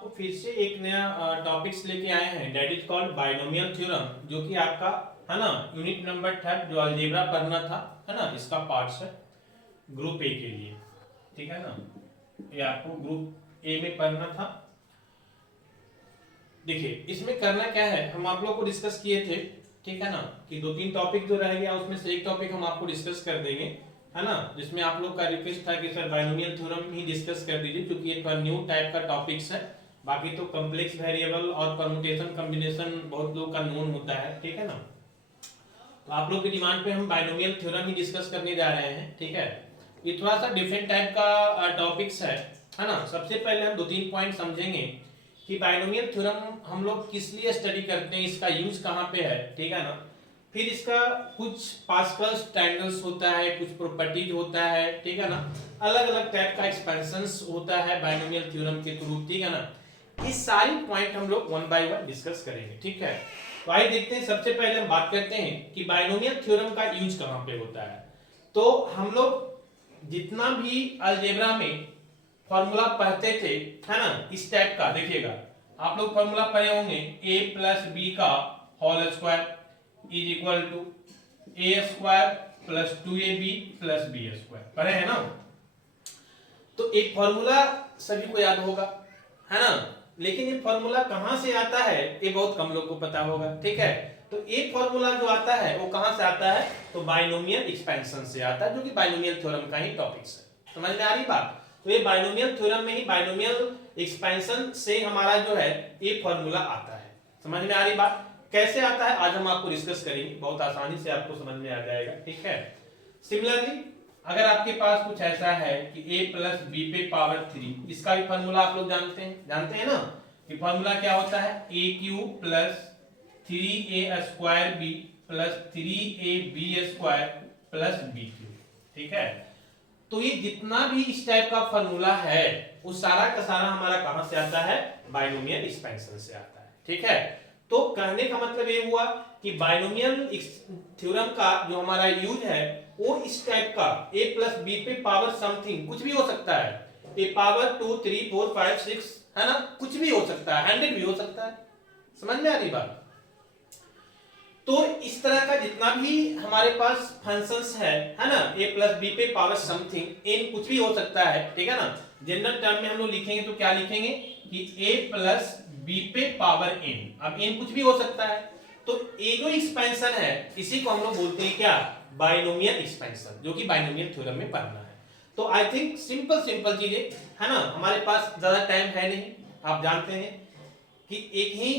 आपको फिर से एक नया टॉपिक्स लेके आए हैं that is called binomial theorem, जो कि आपका है ना यूनिट नंबर 3 जो अलजेब्रा पढ़ना था, है ना, इसका पार्ट्स है ग्रुप ए के लिए। ठीक है ना, ये आपको ग्रुप ए में पढ़ना था। देखिए इसमें करना क्या है, हम आप लोग को डिस्कस किए थे, ठीक है ना, कि 2-3 टॉपिक जो रह गया उसमें से एक टॉपिक हम आपको डिस्कस कर देंगे, है ना, जिसमें आप लोग का रिक्वेस्ट था कि सर बाइनोमियल थ्योरम ही डिस्कस कर दीजिए क्योंकि एक न्यू टाइप का टॉपिक्स है। बाकी तो कॉम्प्लेक्स वेरिएबल और परम्यूटेशन कॉम्बिनेशन बहुत लोग का नोन होता है, ठीक है ना। तो आप लोग की डिमांड पे हम बाइनोमियल थ्योरम ही डिस्कस करने जा रहे हैं, ठीक है। ये थोड़ा सा डिफरेंट टाइप का टॉपिक्स है ना। सबसे पहले हम 2-3 पॉइंट समझेंगे कि बाइनोमियल थ्योरम हम लोग किस लिए स्टडी करते हैं, इसका यूज कहाँ पे है, ठीक है ना। फिर इसका कुछ पास्कल्स ट्रायंगल्स होता है, कुछ प्रॉपर्टीज होता है, ठीक है ना, अलग अलग टाइप का एक्सपेंशंस होता है बाइनोमियल थ्योरम के थ्रू, ठीक है ना। इस सारी पॉइंट हम लोग वन बाय वन डिस्कस करेंगे, ठीक है। तो आइए देखते हैं, सबसे पहले हम बात करते हैं कि बाइनोमियल थ्योरम का यूज कहाँ पे होता है। तो हम लोग जितना भी अलजेब्रा में फॉर्मूला पढ़ते थे, है ना, इस टाइप का देखिएगा, आप लोग फॉर्मूला पढ़े होंगे a प्लस बी का whole square is equal to A square plus 2ab plus B square, पढ़े हैं ना। तो एक फॉर्मूला सभी को याद होगा, है ना, लेकिन ये फॉर्मूला कहां से आता है ये बहुत कम लोग को पता होगा, ठीक है। तो एक फॉर्मूला जो आता है वो कहां से आता है, तो बाइनोमियल एक्सपेंशन से आता है, जो कि बाइनोमियल थ्योरम का ही टॉपिक्स है। समझ में आ रही बात। तो ये बाइनोमियल थ्योरम में ही बाइनोमियल एक्सपेंशन से हमारा जो है ये फॉर्मूला आता है। समझ में आ रही बात। कैसे आता है आज हम आपको डिस्कस करेंगे, बहुत आसानी से आपको समझ में आ जाएगा, ठीक है। सिमिलरली अगर आपके पास कुछ ऐसा है कि a प्लस बी पे पावर 3, इसका भी फॉर्मूला आप लोग जानते हैं ना, कि फॉर्मूला क्या होता है, a cube plus 3a square b plus 3ab square plus b cube, ठीक है। तो ये जितना भी इस टाइप का फॉर्मूला है वो सारा का सारा हमारा कहां से आता है, बाइनोमियल एक्सपेंशन से आता है, ठीक है। तो कहने का मतलब ये हुआ कि बाइनोमियल थ्योरम का जो हमारा यूज है वो इस टाइप का a प्लस बी पे पावर समथिंग कुछ भी हो सकता है, a पावर 2 3 4 5 6, है ना, कुछ भी हो सकता है, 100 भी हो सकता है। समझ में आ रही बात। तो इस तरह का जितना भी हमारे पास फंक्शंस है ना, a प्लस बी पे पावर समथिंग n कुछ भी हो सकता है, ठीक है ना। जनरल टर्म में हम लोग लिखेंगे तो क्या लिखेंगे कि a प्लस बी पे पावर n, अब n कुछ भी हो सकता है। तो ये जो एक्सपेंशन है इसी को हम लोग बोलते हैं क्या, बाइनोमियल एक्सपेंशन, जो कि बाइनोमियल थ्योरम में पढ़ना है। तो आई थिंक सिंपल सिंपल चीजें, है ना, हमारे पास ज्यादा टाइम है नहीं, आप जानते हैं कि एक ही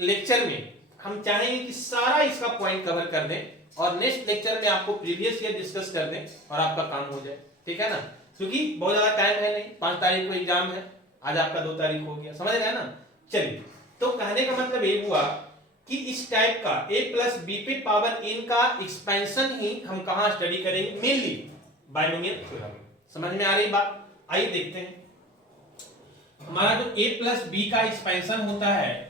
लेक्चर में हम चाहेंगे कि सारा इसका पॉइंट कवर कर दें और नेक्स्ट लेक्चर में आपको प्रीवियस ईयर डिस्कस कर दें और आपका काम हो जाए, ठीक है ना। क्योंकि बहुत ज्यादा टाइम है नहीं, 5 तारीख को एग्जाम है, आज आपका 2 तारीख हो गया, समझ रहे हैं ना। चलिए, तो कहने का मतलब ये हुआ कि इस टाइप का a प्लस बी पे पावर n का एक्सपेंशन ही हम कहां स्टडी करेंगे, मेनली बाइनोमियल थ्योरम में। समझ में आ रही बात। आइए देखते हैं हमारा जो a प्लस बी का एक्सपेंशन होता है,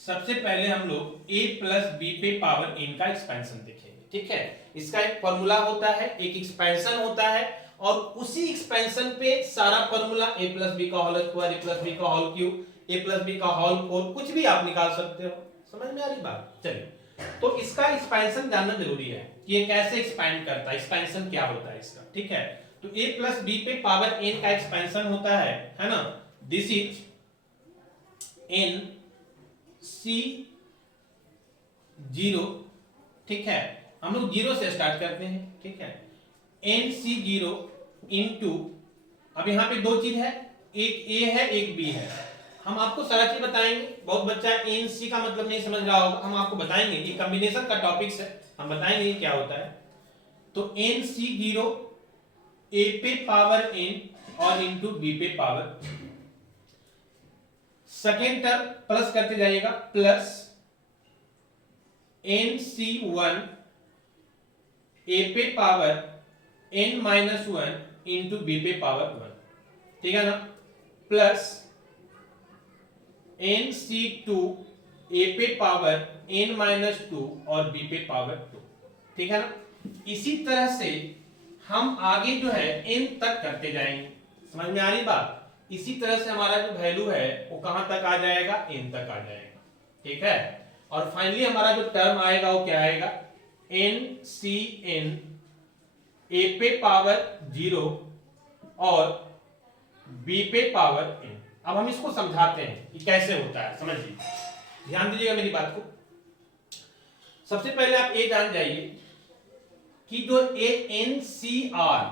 सबसे पहले हम लोग a प्लस बी पे पावर n का एक्सपेंशन देखेंगे, ठीक है। इसका एक फॉर्मूला होता है, एक एक्सपेंशन होता है, और उसी एक्सपेंशन पे सारा फॉर्मूला a प्लस बी का whole square, a plus B का whole cube, a plus B का होल 4, कुछ भी आप निकाल सकते हो। समझ में आ रही बात। चलिए, तो इसका एक्सपेंशन जानना जरूरी है कि ये कैसे एक्सपैंड करता है, एक्सपेंशन क्या होता है इसका, ठीक है। तो a प्लस बी पे पावर n का एक्सपेंशन होता है ना, दिस इज n c 0, ठीक है। हम लोग 0 से स्टार्ट करते हैं, ठीक है। n c 0 इंटू, अब यहाँ पे दो चीज है, एक a है एक b है। हम आपको सारा चीज बताएंगे, बहुत बच्चा एन सी का मतलब नहीं समझ रहा होगा, हम आपको बताएंगे, ये कॉम्बिनेशन का टॉपिक्स है, हम बताएंगे क्या होता है। तो एन सी 0 ए पे पावर n और इंटू बी पे पावर, सेकेंड टर्म प्लस करते जाइएगा, प्लस एन सी 1 ए पे power n minus 1 into B पे पावर 1, ठीक है ना, प्लस एन सी 2 ए पे पावर n माइनस 2 और b पे पावर 2, ठीक है ना। इसी तरह से हम आगे जो है n तक करते जाएंगे। समझ में आ रही बात। इसी तरह से हमारा जो वैल्यू है वो कहां तक आ जाएगा, n तक आ जाएगा, ठीक है। और फाइनली हमारा जो टर्म आएगा वो क्या आएगा, NCN a पे पावर 0 और b पे पावर n। अब हम इसको समझाते हैं कि कैसे होता है, समझिए, ध्यान दीजिएगा मेरी बात को। सबसे पहले आप ये जान जाइए कि जो NCR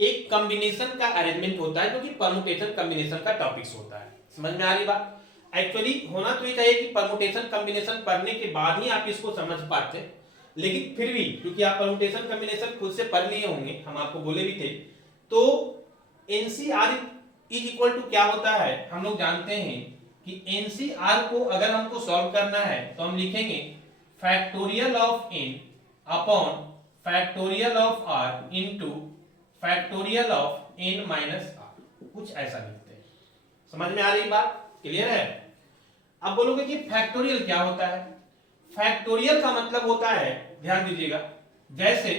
एक कॉम्बिनेशन का अरेंजमेंट होता है, जो कि परमुटेशन कॉम्बिनेशन का टॉपिक्स होता है। समझ में आ रही बात? एक्चुअली होना तो ये चाहिए कि परमुटेशन कॉम्बिनेशन पढ़ने के बाद ही आप इसको समझ पाते, लेकिन फिर भी क्योंकि आप परमुटेशन कॉम्बिनेशन खुद से पढ़ लिए होंगे, हम आपको बोले भी थे, तो NCR इज इक्वल टू क्या होता है, हम लोग जानते हैं कि NCR को अगर हमको सॉल्व करना है तो हम लिखेंगे factorial of n upon factorial of r into factorial of n minus r, कुछ ऐसा लिखते हैं। समझ में आ रही बात? क्लियर है? अब बोलोगे कि फैक्टोरियल क्या होता है? फैक्टोरियल का मतलब होता है, ध्यान दीजिएगा, जैसे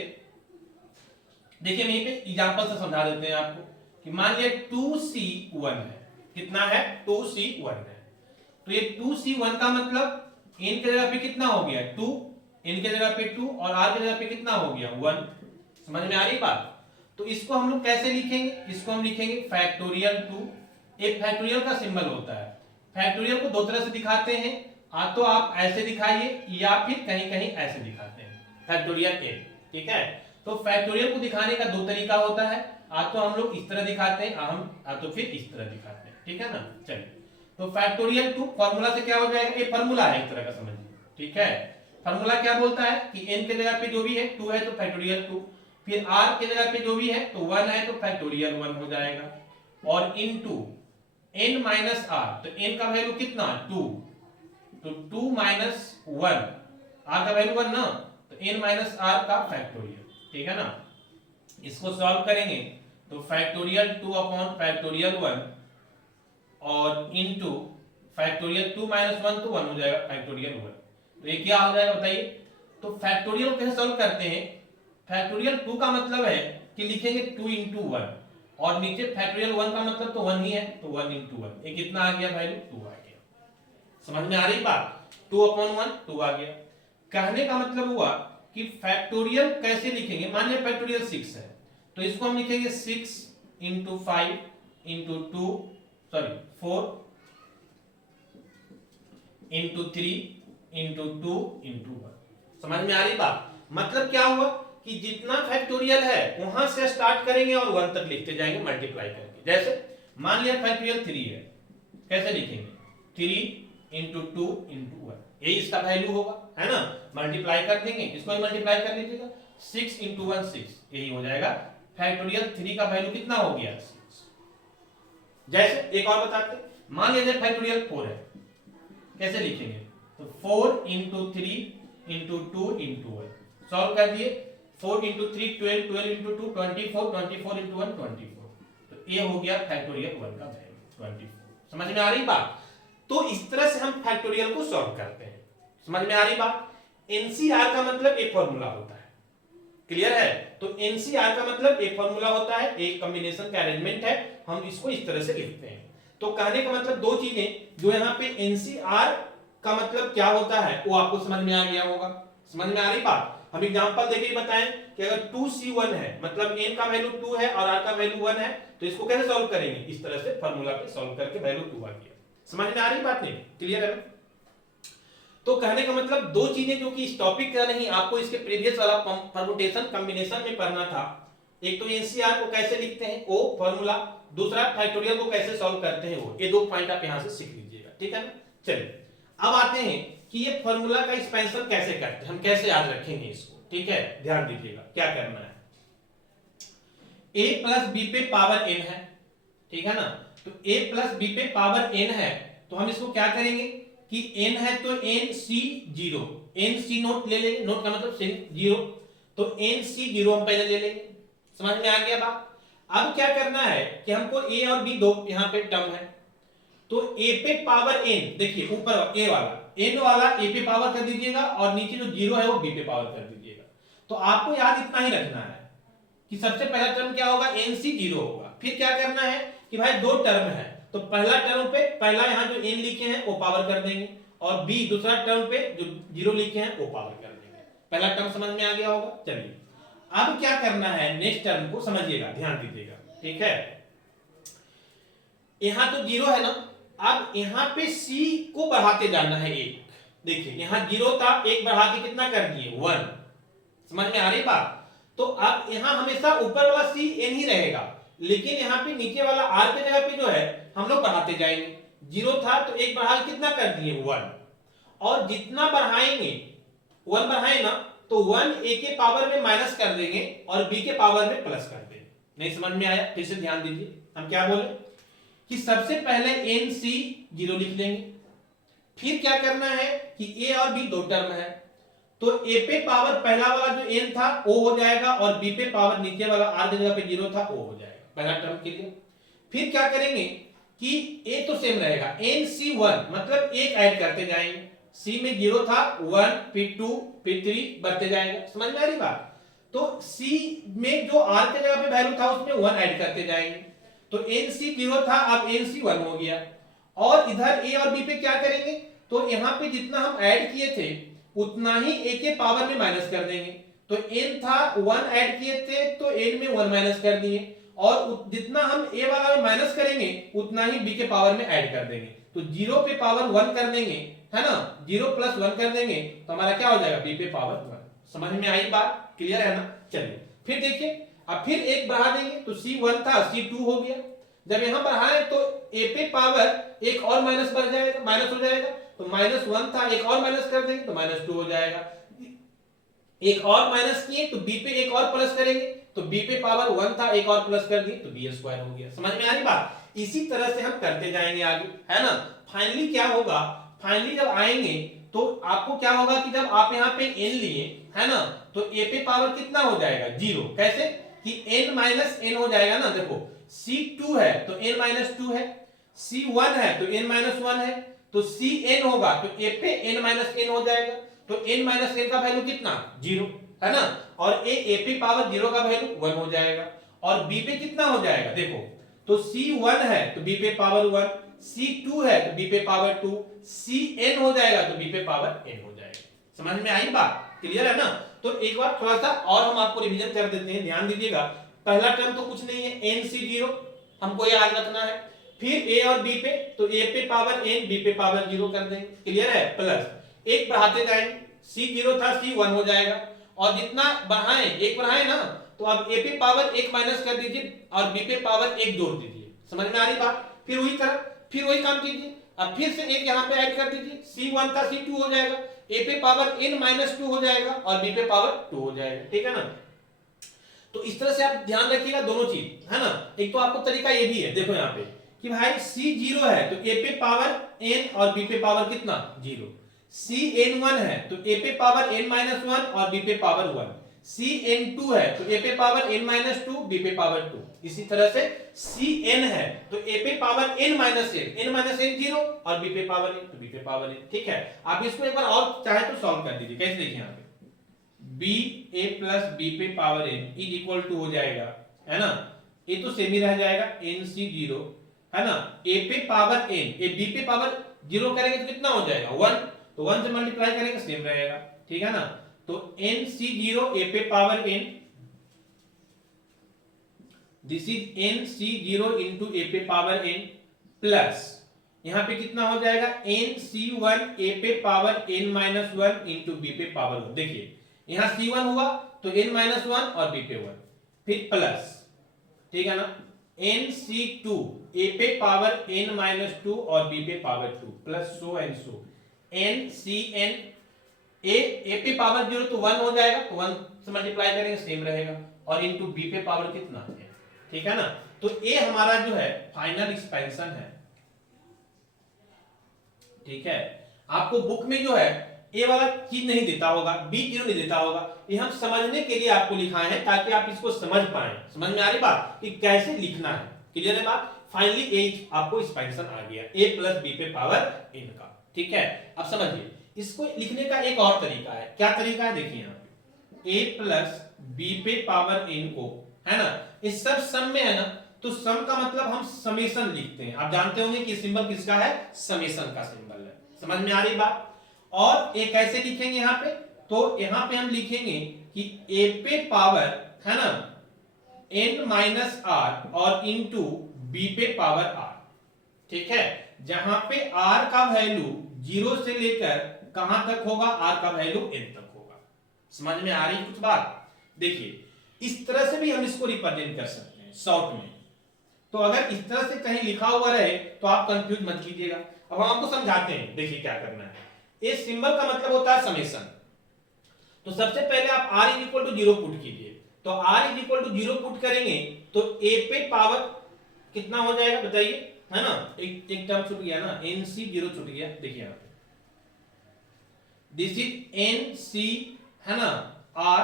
देखिए मैं यहीं पे एग्जांपल से समझा देते हैं आपको कि मान लिया 2c1 है, कितना है, 2c1 है, तो ये 2c1 का मतलब n के जगह पे कितना हो गया 2, n के जगह पे 2 और r के जगह पे कितना हो गया 1। समझ में आ रही बात? तो इसको हम लोग कैसे लिखेंगे, इसको हम लिखेंगे फैक्टोरियल 2। एक फैक्टोरियल का सिंबल होता है, फैक्टोरियल को दो तरह से दिखाते हैं, तो आप ऐसे दिखाइए या फिर कहीं कहीं ऐसे दिखाते हैं फैक्टोरियल n, ठीक है। तो फैक्टोरियल को दिखाने का दो तरीका होता है, तो हम लोग इस तरह दिखाते हैं, तो फिर इस तरह दिखाते हैं, ठीक है ना। चलिए, तो फैक्टोरियल 2 फार्मूला से क्या हो जाएगा, ये फार्मूला है एक तरह का, समझिए, ठीक है। फार्मूला क्या बोलता है कि n के जगह पे जो भी है 2 है तो फैक्टोरियल 2, फिर r के जगह पे जो भी है तो 1 है तो फैक्टोरियल 1 हो जाएगा, और इनटू n माइनस r, तो n का वैल्यू कितना 2, तो 2 माइनस 1, r का वैल्यू 1 ना, तो n माइनस r का फैक्टोरियल, ठीक है ना। इसको सॉल्व करेंगे तो फैक्टोरियल 2 अपॉन फैक्टोरियल 1 और इनटू फैक्टोरियल 2 माइनस 1 तो 1 हो जाएगा फैक्टोरियल 1। तो ये क्या हो जाएगा बताइए? तो फैक्टोरियल कैसे सॉल्व करते हैं, फैक्टोरियल 2 का मतलब है कि लिखेंगे 2 इंटू 1 और नीचे फैक्टोरियल 1 का मतलब तो 1 ही है, तो 1 इंटू 1, ये कितना आ गया वैल्यू 2 आ गया। समझ में आ रही बात? 2 अपॉन 1 2 आ गया। कहने का मतलब हुआ कि फैक्टोरियल कैसे लिखेंगे, मान लिया फैक्टोरियल 6 है तो इसको हम लिखेंगे 6 into 5 into 2 sorry 4 into 3 into 2 into 1। समझ में आ रही बात? मतलब क्या हुआ कि जितना फैक्टोरियल है वहां से स्टार्ट करेंगे और 1 तक लिखते जाएंगे मल्टीप्लाई करके। जैसे मान लिया फैक्टोरियल 3 है, कैसे लिखेंगे 3 इंटू 2 इंटू 1, यही इसका वैल्यू होगा, है ना। मल्टीप्लाई कर देंगे, इसको भी मल्टीप्लाई कर लीजिएगा, 6 इंटू 1 6, यही हो जाएगा फैक्टोरियल 3 का वैल्यू कितना हो गया 6। जैसे एक और बताते, मान लीजिए फैक्टोरियल 4 है, कैसे लिखेंगे, तो 4 इंटू 3 इंटू 2 इंटू 1, सॉल्व कर दिए, 4 इंटू 3 12, 12 इंटू 2 24, 24 इंटू 1 24, तो ये हो गया फैक्टोरियल 1 का वैल्यू 24। समझ में आ रही बात? तो इस तरह से हम फैक्टोरियल को सॉल्व करते हैं। समझ में आ रही बात? एनसीआर का मतलब एक फॉर्मूला होता है, क्लियर है? तो एनसीआर का मतलब एक फॉर्मूला होता है, एक कॉम्बिनेशन का अरेंजमेंट है, हम इसको इस तरह से लिखते हैं। तो कहने का मतलब दो चीजें, जो यहाँ पे एनसीआर का मतलब क्या होता है वो आपको समझ में आ गया होगा। समझ में आ रही बात? हम एग्जांपल देके बताएं कि अगर 2c1 है मतलब n का वैल्यू 2 है और r का वैल्यू 1 है, तो इसको कैसे सॉल्व करेंगे, इस तरह से फार्मूला पे सॉल्व करके वैल्यू 2 आ गया। समझ में आ रही बात? नहीं क्लियर है? तो कहने का मतलब दो चीजें जो कि इस टॉपिक का नहीं, आपको इसके प्रीवियस वाला परमुटेशन कॉम्बिनेशन में पढ़ना था, एक तो एनसीआर को कैसे लिखते हैं वो फार्मूला, दूसरा फैक्टोरियल को कैसे सॉल्व करते हैं वो, ये दो पॉइंट आप यहां से सीख लीजिएगा, ठीक है ना। चलिए अब आते हैं कि ये फार्मूला का एक्सपेंशन कैसे करते हैं, हम कैसे याद रखेंगे इसको, ठीक है। ध्यान दीजिएगा क्या करना है, a प्लस बी पे पावर n है, ठीक है ना। तो a प्लस बी पे पावर n है तो हम इसको क्या करेंगे कि n है तो nc0, nc नोट ले लेंगे, नोट का मतलब जीरो, तो nc0 हम पहले ले लेंगे। समझ में आ गया बात? अब क्या करना है कि हमको a और b दो यहां पे टर्म है, तो a पे पावर n, देखिए ऊपर a वाला n वाला a पे पावर कर दीजिएगा और नीचे जो जीरो है वो b पे पावर कर दीजिएगा। तो आपको याद इतना ही रखना है कि सबसे पहला टर्म क्या होगा, nc0 होगा। फिर क्या करना है कि भाई दो टर्म है, तो पहला टर्म पे पहला यहाँ जो n लिखे हैं वो पावर कर देंगे, और b दूसरा टर्म पे जो 0 लिखे हैं वो पावर कर देंगे। पहला टर्म समझ में आ गया होगा। चलिए अब क्या करना है, नेक्स्ट टर्म को समझिएगा, ध्यान दीजिएगा, ठीक है। यहां तो 0 है ना, अब यहां पे c को बढ़ाते जाना है एक। देखिए यहां 0 था, एक बढ़ा के कितना कर दिए 1, समझ में आ रही बात। तो अब यहां हमेशा ऊपर वाला c n ही रहेगा, लेकिन यहां पे नीचे वाला r के जगह पे जो है हम लोग बढ़ाते जाएंगे। 0 था तो एक बढ़ा के कितना कर दिए 1, और जितना बढ़ाएंगे 1 बढ़ाए ना तो 1 a के पावर में माइनस कर देंगे और b के पावर में प्लस कर देंगे। नहीं समझ में आया, फिर से ध्यान दीजिए, हम क्या बोले कि सबसे पहले n c 0 लिख लेंगे, फिर क्या करना है कि a और b दो टर्म है, तो a पे पावर पहला वाला जो n था वो हो जाएगा, और b पे पावर नीचे वाला r की जगह पे 0 था वो हो जाएगा पहला टर्म के लिए। फिर क्या करेंगे कि a तो सेम रहेगा, nc1 मतलब एक ऐड करते जाएंगे, c में 0 था 1 फिर 2 फिर 3 बढ़ते जाएगा, समझ में आ रही बात। तो c में जो r के जगह पे वैल्यू था उसमें 1 ऐड करते जाएंगे, तो nc 0 था अब nc 1 हो गया। और इधर a और b पे क्या करेंगे, तो यहाँ पे जितना हम ऐड किए थे उतना ही a के पावर में माइनस कर देंगे, तो n था 1 ऐड किए थे तो n में 1 माइनस कर दिए, और जितना हम a वाला में माइनस करेंगे उतना ही b के पावर में ऐड कर देंगे, तो 0 पे पावर 1 कर देंगे, है ना, 0 प्लस 1 कर देंगे तो हमारा क्या हो जाएगा b पे पावर 1। समझ में आई बात, क्लियर है ना। चलिए फिर देखिए, अब फिर एक बढ़ा देंगे तो c1 था c2 हो गया, जब यहां बढ़ाएं तो a पे पावर एक और माइनस बढ़ जाएगा, माइनस हो जाएगा, तो -1 था एक और माइनस कर देंगे तो -2 हो जाएगा, एक और माइनस किए तो b पे एक और प्लस करेंगे तो b पे पावर 1 था एक और प्लस कर दिए तो b स्क्वायर हो गया। समझ में आ रही बात। इसी तरह से हम करते जाएंगे आगे, है ना। फाइनली क्या होगा, फाइनली जब आएंगे तो आपको क्या होगा कि जब आप यहाँ पे n लिए, है ना, तो a पे पावर कितना हो जाएगा 0, कैसे कि n माइनस n हो जाएगा ना। देखो c2 है तो n माइनस 2 है, c1 है तो n माइनस 1 है, तो cn होगा तो a पे n माइनस n हो जाएगा, तो n माइनस n का वैल्यू कितना 0, है ना, और a पे पावर 0 का वैल्यू 1 हो जाएगा, और b पे कितना हो जाएगा देखो, तो c1 है तो b पे पावर 1, c2 है तो b पे पावर 2, cn हो जाएगा तो b पे पावर n हो जाएगा। समझ में आई बात, क्लियर है ना। तो एक बार थोड़ा सा और हम आपको रिवीजन कर देते हैं, ध्यान दीजिएगा। पहला टर्म तो कुछ नहीं है nc0 हमको याद रखना है, फिर a और b पे, तो a पे पावर n b पे पावर 0 कर देंगे, क्लियर है, प्लस एक बढ़ाते जाएंगे, c0 था c1 हो जाएगा, और जितना बढ़ाएं एक बढ़ाएं ना तो अब a पे पावर 1 माइनस कर दीजिए और b पे पावर 1 जोड़ दीजिए। समझ में आ रही बात। फिर वही तरह फिर वही काम कीजिए, अब फिर से एक यहाँ पे ऐड कर दीजिए, c1 था c2 हो जाएगा, a पे पावर n माइनस 2 हो जाएगा और b पे पावर 2 हो जाएगा, ठीक है ना। तो इस तरह से आप ध्यान रखिएगा दोनों चीज, है ना। एक तो आपको तरीका ये भी है, देखो यहाँ पे कि भाई c0 है तो a पे पावर n और b पे पावर कितना 0, cn1 है तो a पे पावर n माइनस 1 और b पे पावर 1, cn2 है तो a पे पावर n माइनस 2 b पे पावर 2, इसी तरह से cn है तो a पे पावर n माइनस n 0 और b पे पावर n तो b पे पावर n, ठीक है। आप इसको एक बार और चाहे तो सॉल्व कर दीजिए, कैसे देखिए यहाँ पे b a प्लस b पे power n is equal to हो जाएगा, है ना, ये तो सेम ही रह जाएगा nc0, है ना, a पे पावर n a b पे पावर 0 करेंगे तो कितना हो जाएगा 1, तो 1 से मल्टीप्लाई करेंगे सेम रहेगा, ठीक है ना। तो nc0 a पे power n, this is nc0 into a पे पावर n प्लस यहां पे कितना हो जाएगा nc1 a पे power n minus 1 into b पे पावर 1। देखिए यहां c1 हुआ तो n माइनस 1 और b पे 1, फिर प्लस, ठीक है ना, nc2 a पे पावर n माइनस 2 और b पे power 2 plus so and so, ncn a पे पावर 0 तो 1 हो जाएगा तो 1 से मल्टीप्लाई करेंगे सेम रहेगा, और इनटू b पे पावर कितना है, ठीक है ना। तो a हमारा जो है फाइनल एक्सपेंशन है, ठीक है। आपको बुक में जो है ए वाला चीज नहीं देता होगा, b0 नहीं देता होगा, ये हम समझने के लिए आपको लिखाए हैं ताकि आप इसको समझ पाए। समझ में आ रही बात कि कैसे लिखना है, क्लियर है बात। फाइनली ए आपको एक्सपेंशन आ गया a प्लस b पे पावर n का, ठीक है। अब समझिए इसको लिखने का एक और तरीका है, क्या तरीका है देखिए यहाँ पे a प्लस b पे पावर n को, है ना, इस सब सम में है ना, तो सम का मतलब हम समेशन लिखते हैं। आप जानते होंगे कि सिंबल किसका है, समेशन का सिंबल है। समझ में आ रही बात। और ये कैसे लिखेंगे यहाँ पे, तो यहाँ पे हम लिखेंगे कि ए पे पावर है ना n माइनस आर और इंटू बी पे पावर आर। ठीक है, जहां पे r का वैल्यू 0 से लेकर कहां तक होगा, r का वैल्यू n तक होगा। समझ में आ रही कुछ बात। देखिए इस तरह से भी हम इसको रिप्रेजेंट कर सकते हैं शॉर्ट में। तो अगर इस तरह से कहीं लिखा हुआ रहे तो आप कंफ्यूज मत कीजिएगा। अब हम आपको समझाते हैं, देखिए क्या करना है। ये सिंबल का मतलब होता है समेशन। तो सबसे पहले आप r is equal to 0 put कीजिए। तो r is equal to 0 put करेंगे तो a पे पावर कितना हो जाएगा बताइए, है ना। एक टर्म छूट गया ना, nc 0 छूट गया। देखिए यहाँ पे दिस इज nc है ना r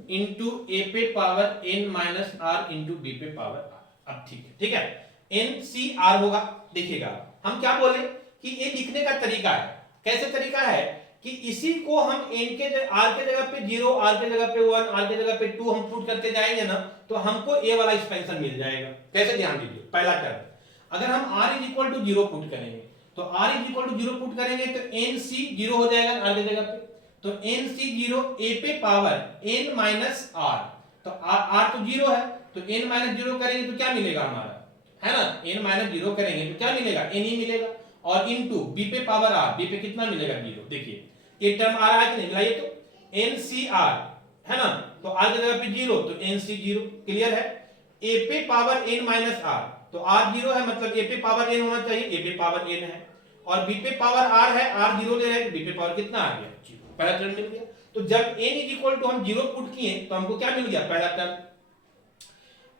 इंटू ए पे power n minus r into B पे पावर r। अब ठीक है, NCR होगा। देखिएगा हम क्या बोले कि ये लिखने का तरीका है। कैसे तरीका है कि इसी को हम n के r के जगह पे 0, r के जगह पे 1, r के जगह पे 2 हम पुट करते जाएंगे ना, तो हमको a वाला एक्सपेंशन मिल जाएगा। कैसे, ध्यान दीजिए। पहला टर्म अगर हम r is equal to 0 put करेंगे तो r is equal to 0 put करेंगे तो NC 0 हो जाएगा r के जगह पे। तो NC 0 a पे पावर n माइनस r। तो r तो 0 है तो n माइनस 0 करेंगे तो क्या मिलेगा हमारा, है ना। n माइनस 0 करेंगे तो क्या मिलेगा, n ही मिलेगा। और इनटू b पे पावर r, b पे कितना मिलेगा 0। देखिए ये टर्म आ रहा है कि नहीं, मिलाइए तो NCR है ना, तो r की जगह पे 0 तो NC 0। क्लियर है। a पे पावर n माइनस r, तो r 0 है मतलब a पे पावर n होना चाहिए, a पे पावर n है। और b पे पावर r है, r 0 ले रहे हैं, b पे पावर कितना आ गया, 0। पहला टर्म मिल गया। तो जब n इज इक्वल टू हम 0 पुट किए तो हमको क्या मिल गया, पहला term.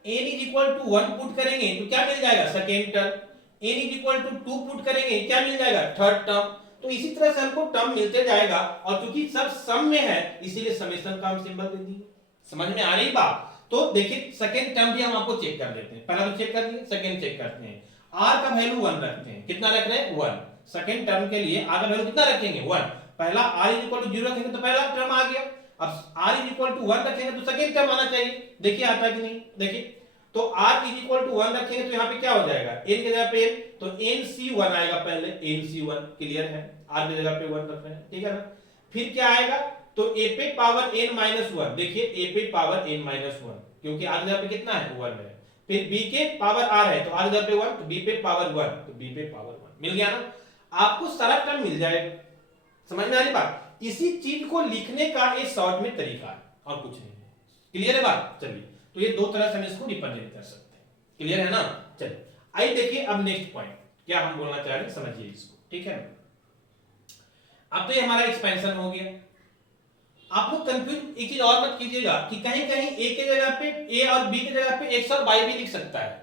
n is equal to 1 put करेंगे तो क्या मिल जाएगा, second term. n is equal to 2 put करेंगे क्या मिल जाएगा, थर्ड टर्म। तो इसी तरह से हमको टर्म मिलते जाएगा और क्योंकि सब सम में है इसीलिए समेशन का हम सिंबल दे दिए। समझ में आ रही बात। तो देखिए सेकेंड टर्म भी हम आपको चेक कर लेते हैं। पहला तो चेक कर दिए, सेकेंड चेक करते हैं। r का वैल्यू 1 रखते हैं, कितना रख रहे हैं 1। सेकेंड टर्म के लिए r का वैल्यू कितना रखेंगे 1। पहला r इज इक्वल टू 0 रखेंगे तो पहला टर्म आ गया। अब r इज इक्वल टू 1 रखेंगे तो सेकेंड टर्म आना चाहिए। देखिए आता है कि नहीं, देखिए तो r इज इक्वल टू 1 रखेंगे तो यहाँ पे क्या हो जाएगा, n की जगह पे n, तो NC1 आएगा पहले, NC1। क्लियर है, r की जगह पे 1 रख रहे हैं, ठीक है ना। फिर क्या आएगा, तो a पे पावर n माइनस 1। देखिए a पे पावर n माइनस 1 क्योंकि r की जगह पे कितना है 1 है। फिर b के पावर r है तो r की जगह पे 1, तो b पे पावर 1, तो b पे पावर 1 मिल गया ना। आपको सारा टर्म मिल जाएगा। समझ में आ रही बात। इसी चीज को लिखने का ये शॉर्ट में तरीका है और कुछ नहीं है। क्लियर है बात। चलिए तो ये दो तरह से हम इसको रिप्रेजेंट कर सकते हैं। क्लियर है ना। चलिए आइए देखिए अब नेक्स्ट पॉइंट क्या हम बोलना चाह रहे हैं, समझिए इसको। ठीक है, अब तो ये हमारा एक्सपेंशन हो गया। आप लोग कंफ्यूज एक चीज और मत कीजिएगा कि कहीं कहीं a के जगह पे a और b की जगह पे x और y भी लिख सकता है।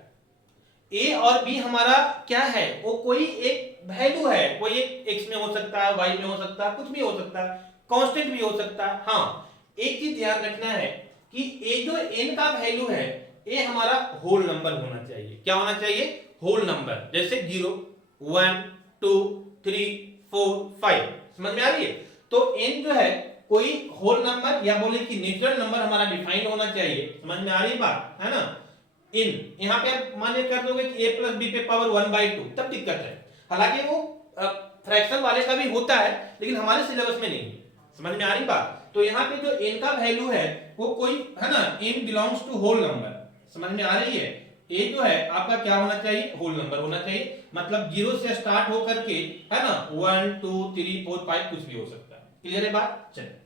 a और b हमारा क्या है, वो कोई एक वैल्यू है, कोई एक x में हो सकता है, y में हो सकता है, कुछ भी हो सकता है, कांस्टेंट भी हो सकता है। हाँ एक चीज ध्यान रखना है कि ये जो n का वैल्यू है ये हमारा होल नंबर होना चाहिए। क्या होना चाहिए, होल नंबर। जैसे 0 1 2 3 4 5। समझ में आ रही है। तो n जो है कोई होल नंबर या बोले कि नेचुरल नंबर हमारा डिफाइंड होना चाहिए। समझ में आ रही बात है ना। इन यहाँ पे आप मान कर दोगे कि a प्लस बी पे पावर 1/2 तब दिक्कत है। हालांकि वो फ्रैक्शन वाले का भी होता है लेकिन हमारे सिलेबस में नहीं है। समझ में आ रही बात। तो यहाँ पे जो n का वैल्यू है वो कोई है ना, n belongs to whole number. समझ में आ रही है। a जो है आपका क्या होना चाहिए, होल नंबर होना चाहिए। मतलब 0 से स्टार्ट हो करके है ना 1 2 3 4 5 कुछ भी हो सकता है। क्लियर है बात। चलिए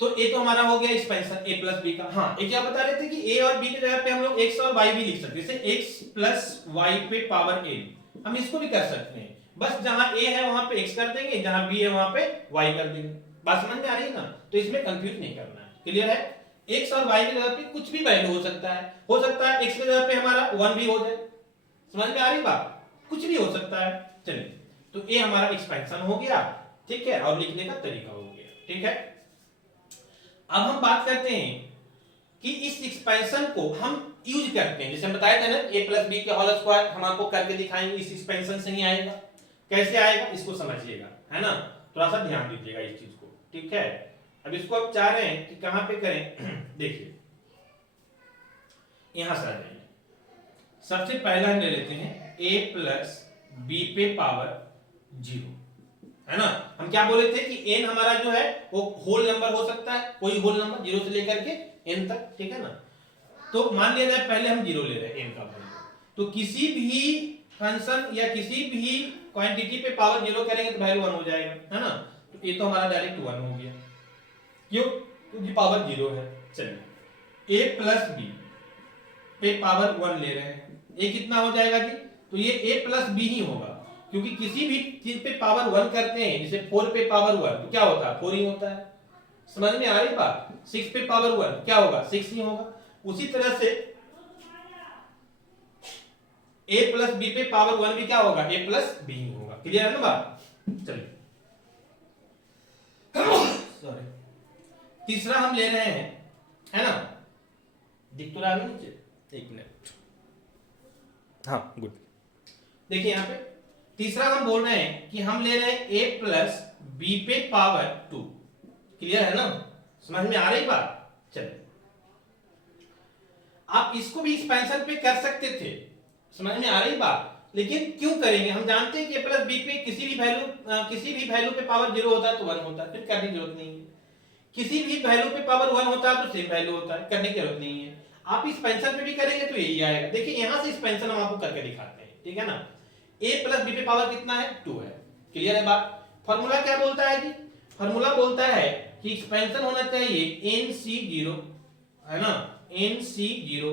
तो a तो हमारा हो गया एक्सपेंशन a प्लस b का। हाँ एक क्या बता रहे थे कि a और b की जगह पे हम लोग x और y भी लिख सकते हैं। जैसे x प्लस y पे पावर a हम इसको भी कर सकते हैं। बस जहां a है वहां पे x कर देंगे, जहां b है वहां पे y कर देंगे। बात समझ में आ रही है ना। तो इसमें कंफ्यूज नहीं करना है। क्लियर है। x और y की जगह पे कुछ भी वैल्यू हो सकता है। हो सकता है x की जगह पे हमारा 1 भी हो जाए। समझ में आ रही बात, कुछ भी हो सकता है। चलिए तो ये हमारा एक्सपेंशन हो गया, ठीक है, और लिखने का तरीका हो गया। ठीक है, अब हम बात करते हैं कि इस एक्सपेंशन को हम यूज करते हैं। जैसे हम बताए थे ना a प्लस बी के होल स्क्वायर हम आपको करके दिखाएंगे। इस एक्सपेंशन से ही आएगा। कैसे आएगा इसको समझिएगा, है ना। थोड़ा सा ध्यान दीजिएगा इस चीज को। ठीक है, अब इसको आप चाह रहे हैं कि कहां पे करें देखिए यहां से आ जाइए। सबसे पहला हम ले लेते हैं a प्लस बी पे पावर 0, है ना। हम क्या बोले थे कि n हमारा जो है वो होल नंबर हो सकता है, कोई होल नंबर 0 से लेकर के n तक, ठीक है ना। तो मान लिया जाए पहले हम 0 ले रहे हैं n का वैल्यू, तो किसी भी फंक्शन या किसी भी क्वांटिटी पे पावर 0 करेंगे तो वैल्यू 1 हो जाएगा, है ना। तो ये तो हमारा डायरेक्ट 1 हो गया, क्यों, क्योंकि पावर 0 है। चलिए a प्लस बी पे पावर 1 ले रहे हैं, ये कितना हो जाएगा जी, तो ये a प्लस बी ही होगा, क्योंकि किसी भी चीज पे पावर 1 करते हैं, जैसे 4 पे पावर 1 तो क्या होता है 4 ही होता है, समझ में आ रही बात। 6 पे पावर 1 क्या होगा 6 ही होगा। उसी तरह से a प्लस बी पे पावर 1 भी क्या होगा a प्लस बी ही होगा। क्लियर है ना बात। चलिए सॉरी, तीसरा हम ले रहे हैं, है ना, दिख तो रहा है नीचे, एक मिनट, हाँ गुड। देखिए यहाँ पे तीसरा हम बोल रहे हैं कि हम ले रहे हैं a प्लस बी पे पावर 2। क्लियर है ना, समझ में आ रही बात। चलिए आप इसको भी एक्सपेंशन पे कर सकते थे, समझ में आ रही बात, लेकिन क्यों करेंगे, हम जानते हैं कि a प्लस बी पे किसी भी वैल्यू पे पावर 0 होता है तो 1 होता है, फिर करने की जरूरत नहीं है। किसी भी वैल्यू पे पावर 1 होता है तो सेम वैल्यू होता है, करने की जरूरत नहीं है। आप एक्सपेंशन पे भी करेंगे तो यही आएगा। देखिए यहां से एक्सपेंशन हम आपको करके दिखाते हैं, ठीक है ना। a प्लस बी पे पावर कितना है 2 है। क्लियर है बात। फार्मूला क्या बोलता है जी, फार्मूला बोलता है कि एक्सपेंशन होना चाहिए nc0, है ना, nc0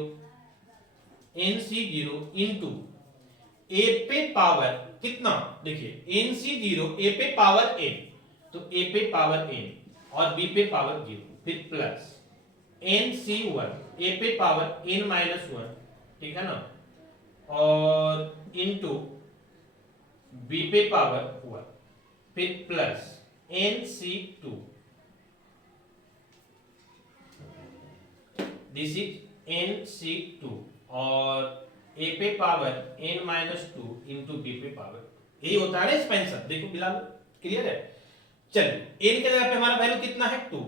इनटू a पे पावर कितना, देखिए nc0 a पे पावर n, तो a पे पावर n और b पे पावर 0, फिर प्लस nc1 a पे पावर n माइनस 1, ठीक है ना, और इनटू b पे पावर 1, फिर plus nc2, this is nc2 और a पे power n minus 2 into b पे पावर, यही होता है ना एक्सपेंशन। देखो बिल्कुल क्लियर है। चलिए n के जगह पे हमारा वैल्यू कितना है 2,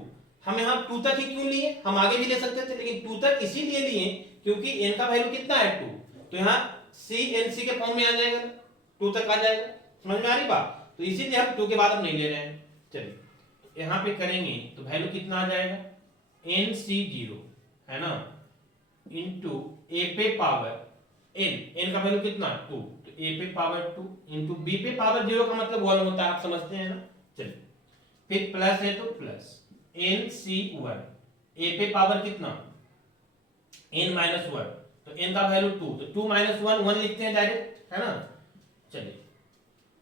हम यहाँ 2 तक ही क्यों लिए, हम आगे भी ले सकते थे, लेकिन 2 तक इसीलिए लिए क्योंकि n का वैल्यू कितना है 2, तो यहाँ c nc के फॉर्म में आ जाएगा, 2 तक आ जाएगा, समझ में आ रही बात। तो इसीलिए हम 2 के बाद हम नहीं ले रहे हैं। चलिए यहाँ पे करेंगे तो वैल्यू कितना आ जाएगा nc0, है ना, इंटू a पे पावर n का वैल्यू कितना 2, तो a पे पावर 2 इंटू b पे पावर 0 का मतलब 1 होता है, आप समझते हैं ना। चलिए फिर प्लस है तो प्लस nc1 a पे पावर कितना n माइनस 1, तो n का वैल्यू 2, तो 2 माइनस 1 1 लिखते हैं डायरेक्ट, है ना। चलिए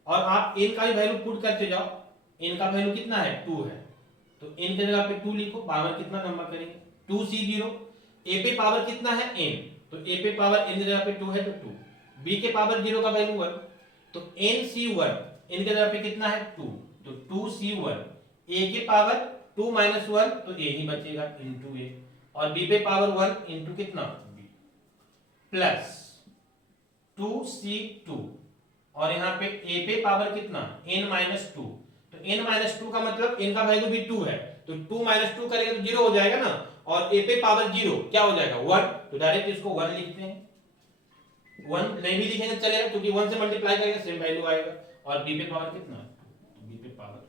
और आप n का भी वैल्यू पुट करते जाओ, n का वैल्यू कितना है 2 है, तो n की जगह पे 2 लिखो, पावर कितना नंबर करेंगे 2c0, a पे पावर कितना है n, तो a पे पावर n की जगह पे 2 है तो 2, b के पावर 0 का वैल्यू 1, तो nc1 n की जगह पे कितना है 2, तो 2c1, a के पावर 2 माइनस 1 तो a ही बचेगा इंटू a, और b पे पावर 1 इंटू कितना b, प्लस 2c2 और यहाँ पे a पे पावर कितना n माइनस 2, तो n माइनस 2 का मतलब n का वैल्यू भी 2 है, तो 2 माइनस 2 करेंगे तो 0 हो जाएगा ना, और a पे पावर 0 क्या हो जाएगा 1, तो डायरेक्ट इसको 1 लिखते हैं। 1 नहीं भी लिखेंगे चलेगा, क्योंकि 1 से मल्टीप्लाई करेंगे सेम वैल्यू आएगा, और b पे पावर कितना, तो b पे पावर,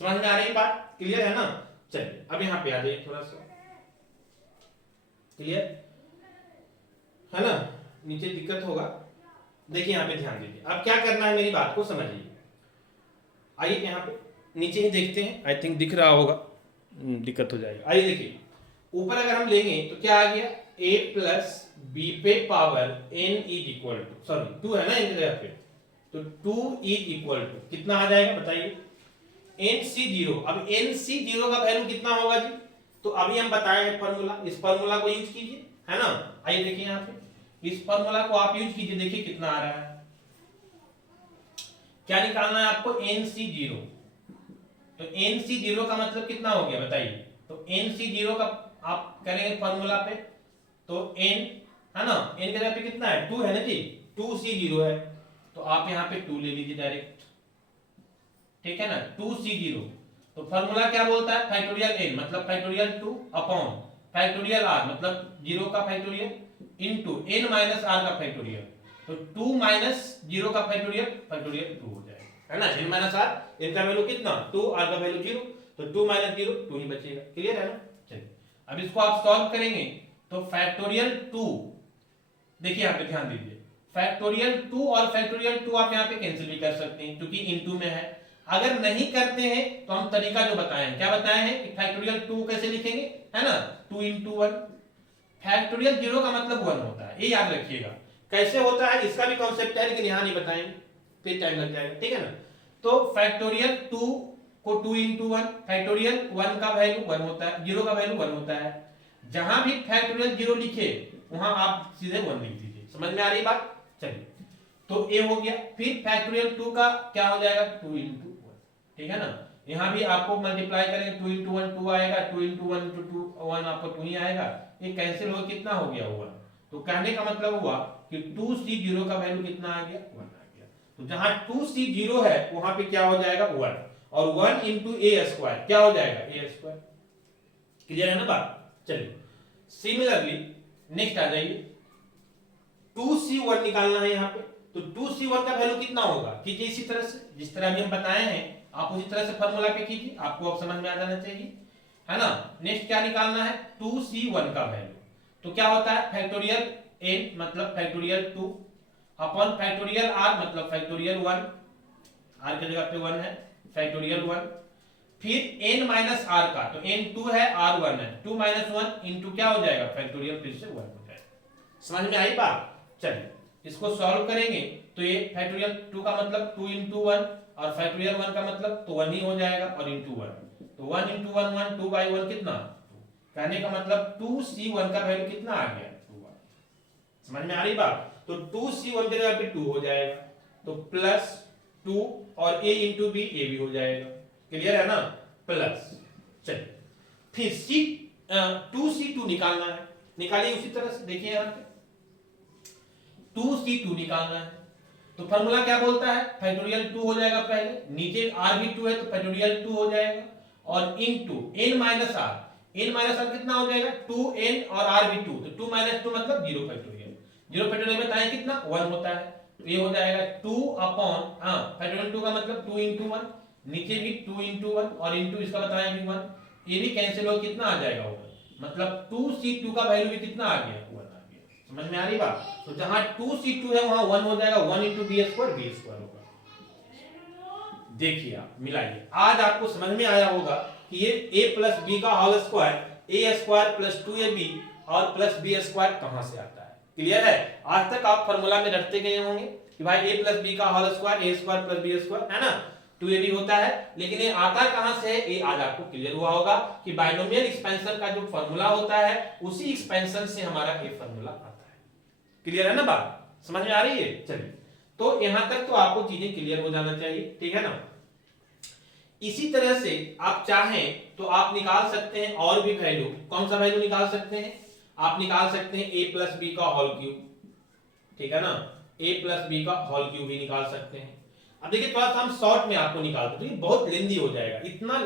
समझ में आ रही बात, क्लियर है ना। चलिए अब यहाँ पे आ जाइए थोड़ा सा, क्लियर है ना, नीचे दिक्कत होगा, देखिए यहाँ पे ध्यान दीजिए। अब क्या करना है मेरी बात को समझिए, आइए यहाँ पे नीचे ही देखते हैं, आई थिंक दिख रहा होगा, दिक्कत हो जाएगा। आइए देखिए ऊपर अगर हम लेंगे तो क्या आ गया a प्लस बी पे power n is equal to, sorry 2 है ना इनके जगह पे, तो 2 इज इक्वल टू कितना आ जाएगा बताइए nc0। अब nc0 का वैल्यू कितना होगा जी, तो अभी हम बताए हैं फॉर्मूला, इस फॉर्मूला को यूज कीजिए, है ना। आइए देखिए यहाँ पे इस फॉर्मूला को आप यूज कीजिए, देखिए कितना आ रहा है, क्या निकालना है आपको nc0, तो nc0 का मतलब कितना हो गया बताइए, तो nc0 का आप करेंगे फॉर्मूला पे, तो n है ना, n के जगह पे कितना है 2 है ना जी, 2c0 है, तो आप यहाँ पे 2 ले लीजिए डायरेक्ट, ठीक है ना, 2c0, तो फॉर्मूला क्या बोलता है फैक्टोरियल n मतलब फैक्टोरियल 2 अपॉन फैक्टोरियल आर मतलब 0 का factorial into n minus r का फैक्टोरियल, तो 2 माइनस 0 का फैक्टोरियल, फैक्टोरियल 2 हो जाएगा, है ना। n माइनस आर, n का वैल्यू कितना 2, r का वैल्यू 0, तो 2 माइनस 0 2 ही बचेगा। क्लियर है ना। चलिए अब इसको आप सॉल्व करेंगे तो फैक्टोरियल 2, देखिए यहाँ पे ध्यान दीजिए, फैक्टोरियल 2 और फैक्टोरियल 2 आप यहाँ पे कैंसिल भी कर सकते हैं क्योंकि इनटू में है। अगर नहीं करते हैं तो हम तरीका जो बताए हैं, क्या बताए हैं कि फैक्टोरियल 2 कैसे लिखेंगे, है ना, 2 इंटू 1। फैक्टोरियल 0 का मतलब 1 होता है, ये याद रखिएगा। कैसे होता है इसका भी कॉन्सेप्ट है, लेकिन यहाँ नहीं बताएंगे, फिर टाइम लग जाएगा, ठीक है ना। तो फैक्टोरियल 2 को 2 इंटू 1, फैक्टोरियल 1 का वैल्यू 1 होता है, 0 का वैल्यू 1 होता है। जहां भी फैक्टोरियल 0 लिखे वहां आप सीधे 1 लिख दीजिए। समझ में आ रही बात। चलिए तो ए हो गया। फिर फैक्टोरियल 2 का क्या हो जाएगा 2 इंटू 1, ठीक है ना। यहां भी आपको मल्टीप्लाई करेंगे 2 इंटू 1 2 आएगा, 2 इंटू 1 इंटू 1 आपको 2 ही आएगा। ये कैंसिल हो कितना हो गया 1। तो कहने का मतलब हुआ कि 2c0 का वैल्यू कितना आ गया 1 आ गया। तो जहां 2c0 है वहां पे क्या हो जाएगा 1, और 1 इंटू ए स्क्वायर क्या हो जाएगा ए स्क्वायर। क्लियर है ना बात। चलिए सिमिलरली नेक्स्ट आ जाइए, 2c1 निकालना है यहाँ पे। तो 2c1 का वैल्यू कितना होगा, कीजिए इसी तरह से, जिस तरह अभी हम बताए हैं आप उसी तरह से फार्मूला पे कीजिए, आपको अब समझ में आ जाना चाहिए, है ना। नेक्स्ट क्या निकालना है 2c1 का वैल्यू। तो क्या होता है फैक्टोरियल n मतलब फैक्टोरियल 2 अपॉन फैक्टोरियल r मतलब फैक्टोरियल 1, r की जगह पे 1 है, फैक्टोरियल 1। फिर n माइनस r का, तो n 2 है r 1 है, 2 माइनस 1 इंटू क्या हो जाएगा फैक्टोरियल फिर से 1 हो जाएगा। समझ में आई बात। चलिए इसको सॉल्व करेंगे तो ये फैक्टोरियल 2 का मतलब 2 इंटू 1 और फैक्टोरियल 1 का मतलब तो 1 ही हो जाएगा, और इंटू 1 तो 1 इंटू 1 1, 2 बाई 1 कितना 2। कहने का मतलब 2c1 का वैल्यू कितना आ गया 2। समझ में आ रही बात। तो 2c1 के जगह पे 2 हो जाएगा, तो प्लस 2 और a इंटू b a भी हो जाएगा। क्लियर है ना। प्लस चलिए फिर c 2c2 निकालना है, निकालिए उसी तरह से। देखिए यहाँ पे 2c2 निकालना है तो फॉर्मूला क्या बोलता है फैक्टोरियल 2 हो जाएगा पहले, नीचे r भी 2 है तो फैक्टोरियल 2 हो जाएगा, और into n minus r, n minus r कितना हो जाएगा 2n और r भी 2, तो 2 माइनस 2 मतलब 0 फैक्टोरियल, 0 फैक्टोरियल में ताए कितना 1 होता है, तो ये हो जाएगा 2 अपॉन फैक्टोरियल 2 का मतलब 2 इंटू 1, नीचे भी 2 इंटू 1 और इंटू इसका बताया भी 1, ये भी कैंसिल हो कितना आ जाएगा 1, मतलब 2c2 का वैल्यू भी कितना आ गया 1 आ गया। समझ में आ रही बात। तो जहां 2c2 है वहां 1 हो जाएगा, 1 इंटू बी स्क्वायर होगा। देखिए आप मिलाइए, आज आपको समझ में आया होगा कि ये a प्लस बी का होल स्क्वायर ए स्क्वायर प्लस 2ab और प्लस बी स्क्वायर कहां से आता है। क्लियर है। आज तक आप फार्मूला में रटते गए होंगे कि भाई a प्लस बी का होल स्क्वायर ए स्क्वायर प्लस बी स्क्वायर, है ना, 2ab होता है, लेकिन ये आता कहां से है, ये आज आपको क्लियर हुआ होगा कि बाइनोमियल एक्सपेंशन का जो फार्मूला होता है उसी एक्सपेंशन से हमारा ये फार्मूला आता है। क्लियर है ना बात, समझ में आ रही है। चलिए तो यहां तक तो आपको चीजें क्लियर हो जाना चाहिए, ठीक है ना। इसी तरह से आप चाहें तो आप निकाल सकते हैं और भी वैल्यू। कौन सा वैल्यू निकाल सकते हैं, आप निकाल सकते हैं a प्लस बी का होल क्यूब, ठीक है ना, a प्लस बी का होल क्यूब भी निकाल सकते हैं। अब देखिए थोड़ा सा हम शॉर्ट में आपको निकालते हैं, बहुत लेंदी हो जाएगा, इतना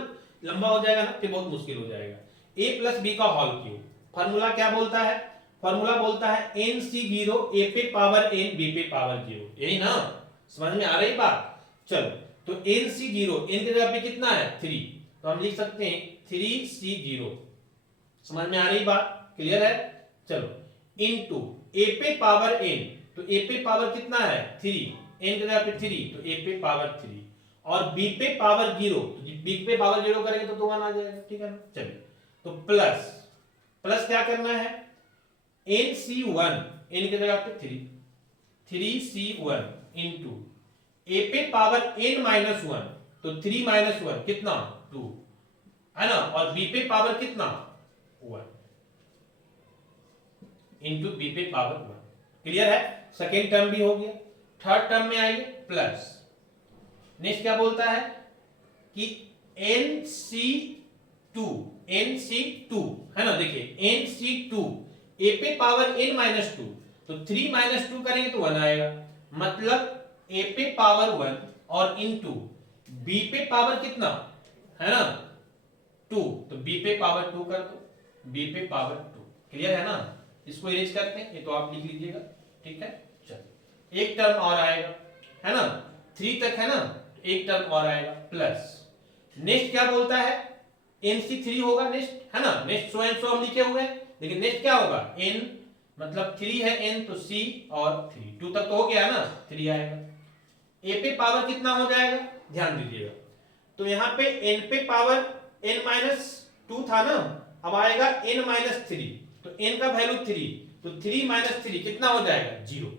लंबा हो जाएगा ना फिर बहुत मुश्किल हो जाएगा। a प्लस बी का होल क्यूब फॉर्मूला क्या बोलता है, फॉर्मूला बोलता है nc0 a पे पावर n b पे पावर 0, यही ना, समझ में आ रही बात। चलो तो nc0 n की जगह पे कितना है 3, तो हम लिख सकते हैं 3c0। समझ में आ रही बात, क्लियर है। चलो इनटू a पे पावर n, तो a पे पावर कितना है 3, n की जगह पे 3 तो a पे पावर 3, और b पे पावर 0, तो b पे पावर 0 करेंगे तो 1 आ जाएगा, ठीक है ना। चलिए तो प्लस प्लस क्या करना है nc1 n की जगह पे 3c1 इनटू a पे पावर n माइनस 1, तो 3 माइनस 1 कितना 2, है ना, और b पे पावर कितना 1 इनटू b पे पावर 1। क्लियर है। सेकेंड टर्म भी हो गया। थर्ड टर्म में आइए प्लस, नेक्स्ट क्या बोलता है कि nc2 है ना, देखिए nc2 a पे पावर n माइनस 2, तो 3 माइनस 2 करेंगे तो 1 आएगा, मतलब a पे पावर 1 और इनटू b पे पावर कितना है ना 2, तो b पे पावर 2 कर दो, बी पे पावर 2। क्लियर है ना? इसको इरेज करते हैं, ये तो आप लिख लीजिएगा, ठीक है। चलो एक टर्म और आएगा, है ना, 3 तक है ना, एक टर्म और आएगा प्लस, नेक्स्ट क्या बोलता है, NC3 होगा नेक्स्ट, है ना, नेक्स्ट सो एंड सो हम लिखे हुए हैं, लेकिन नेक्स्ट क्या होगा, N मतलब 3 है N तो C और 3, 2 तक तो हो गया ना, 3 आएगा। A पे पावर कितना हो जाएगा, ध्यान दीजिएगा, तो यहाँ पे N पे पावर N-2 था ना, अब आएगा N-3, तो N का वैल्यू 3, तो 3 - 3 कितना हो जाएगा, 0।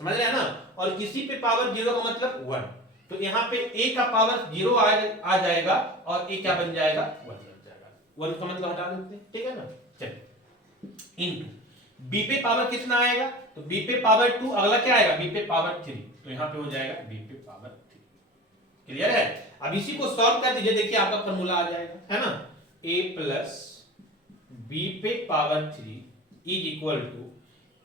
समझ रहे हैं ना? और किसी पे पावर 0 का मतलब 1, तो यहाँ पे A का पावर 0 आ जाएगा और A क्या बन जाएगा, 1 बन जाएगा। 1 का मतलब हटा देते हैं, ठीक है ना। चलिए इनटू B पे पावर कितना आएगा, तो B पे पावर 2, अगला क्या आएगा, B पे पावर 3, तो यहाँ पे हो जाएगा B पे पावर 3। क्लियर है? अब इसी को सॉल्व कर दीजिए, देखिए आपका फॉर्मूला आ जाएगा, है ना, A प्लस B पे power 3 is equal to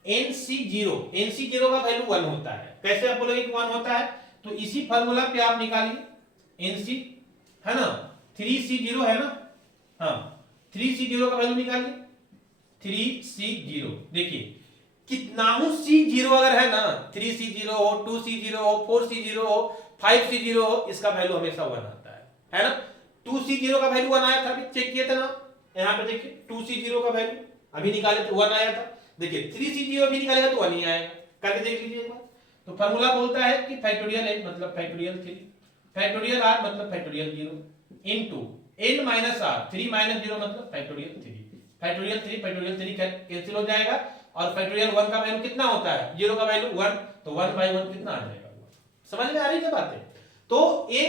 NC0 का वैल्यू 1 होता है। कैसे आप बोलोगे कि 1 होता है, तो इसी फार्मूला पे आप निकालिए NC, है ना, 3C0 है ना, हाँ 3C0 का वैल्यू निकालिए, 3C0, देखिए कितना C0 अगर है ना, 3C0 हो, 2C0 हो, 4C0 हो, 5C0 हो, इसका वैल्यू हमेशा 1 आता है ना। 2C0 का वैल्यू 1 आया था, अभी चेक किए थे ना, यहाँ पे देखिए 2C0 का वैल्यू अभी निकाले तो 1 आया था, देखिए 3C0 भी निकालेगा तो 1 ही आएगा, करके देख लीजिए एक बार। तो फार्मूला बोलता है कि फैक्टोरियल n मतलब फैक्टोरियल 3, फैक्टोरियल r मतलब factorial 0 into n minus r, 3 minus 0 मतलब फैक्टोरियल 3, फैक्टोरियल 3 कैंसिल हो जाएगा, और फैक्टोरियल 1 का वैल्यू कितना होता है, 0 का वैल्यू 1, तो 1/1 कितना आ जाएगा, 1। समझ में आ रही है बातें? तो ये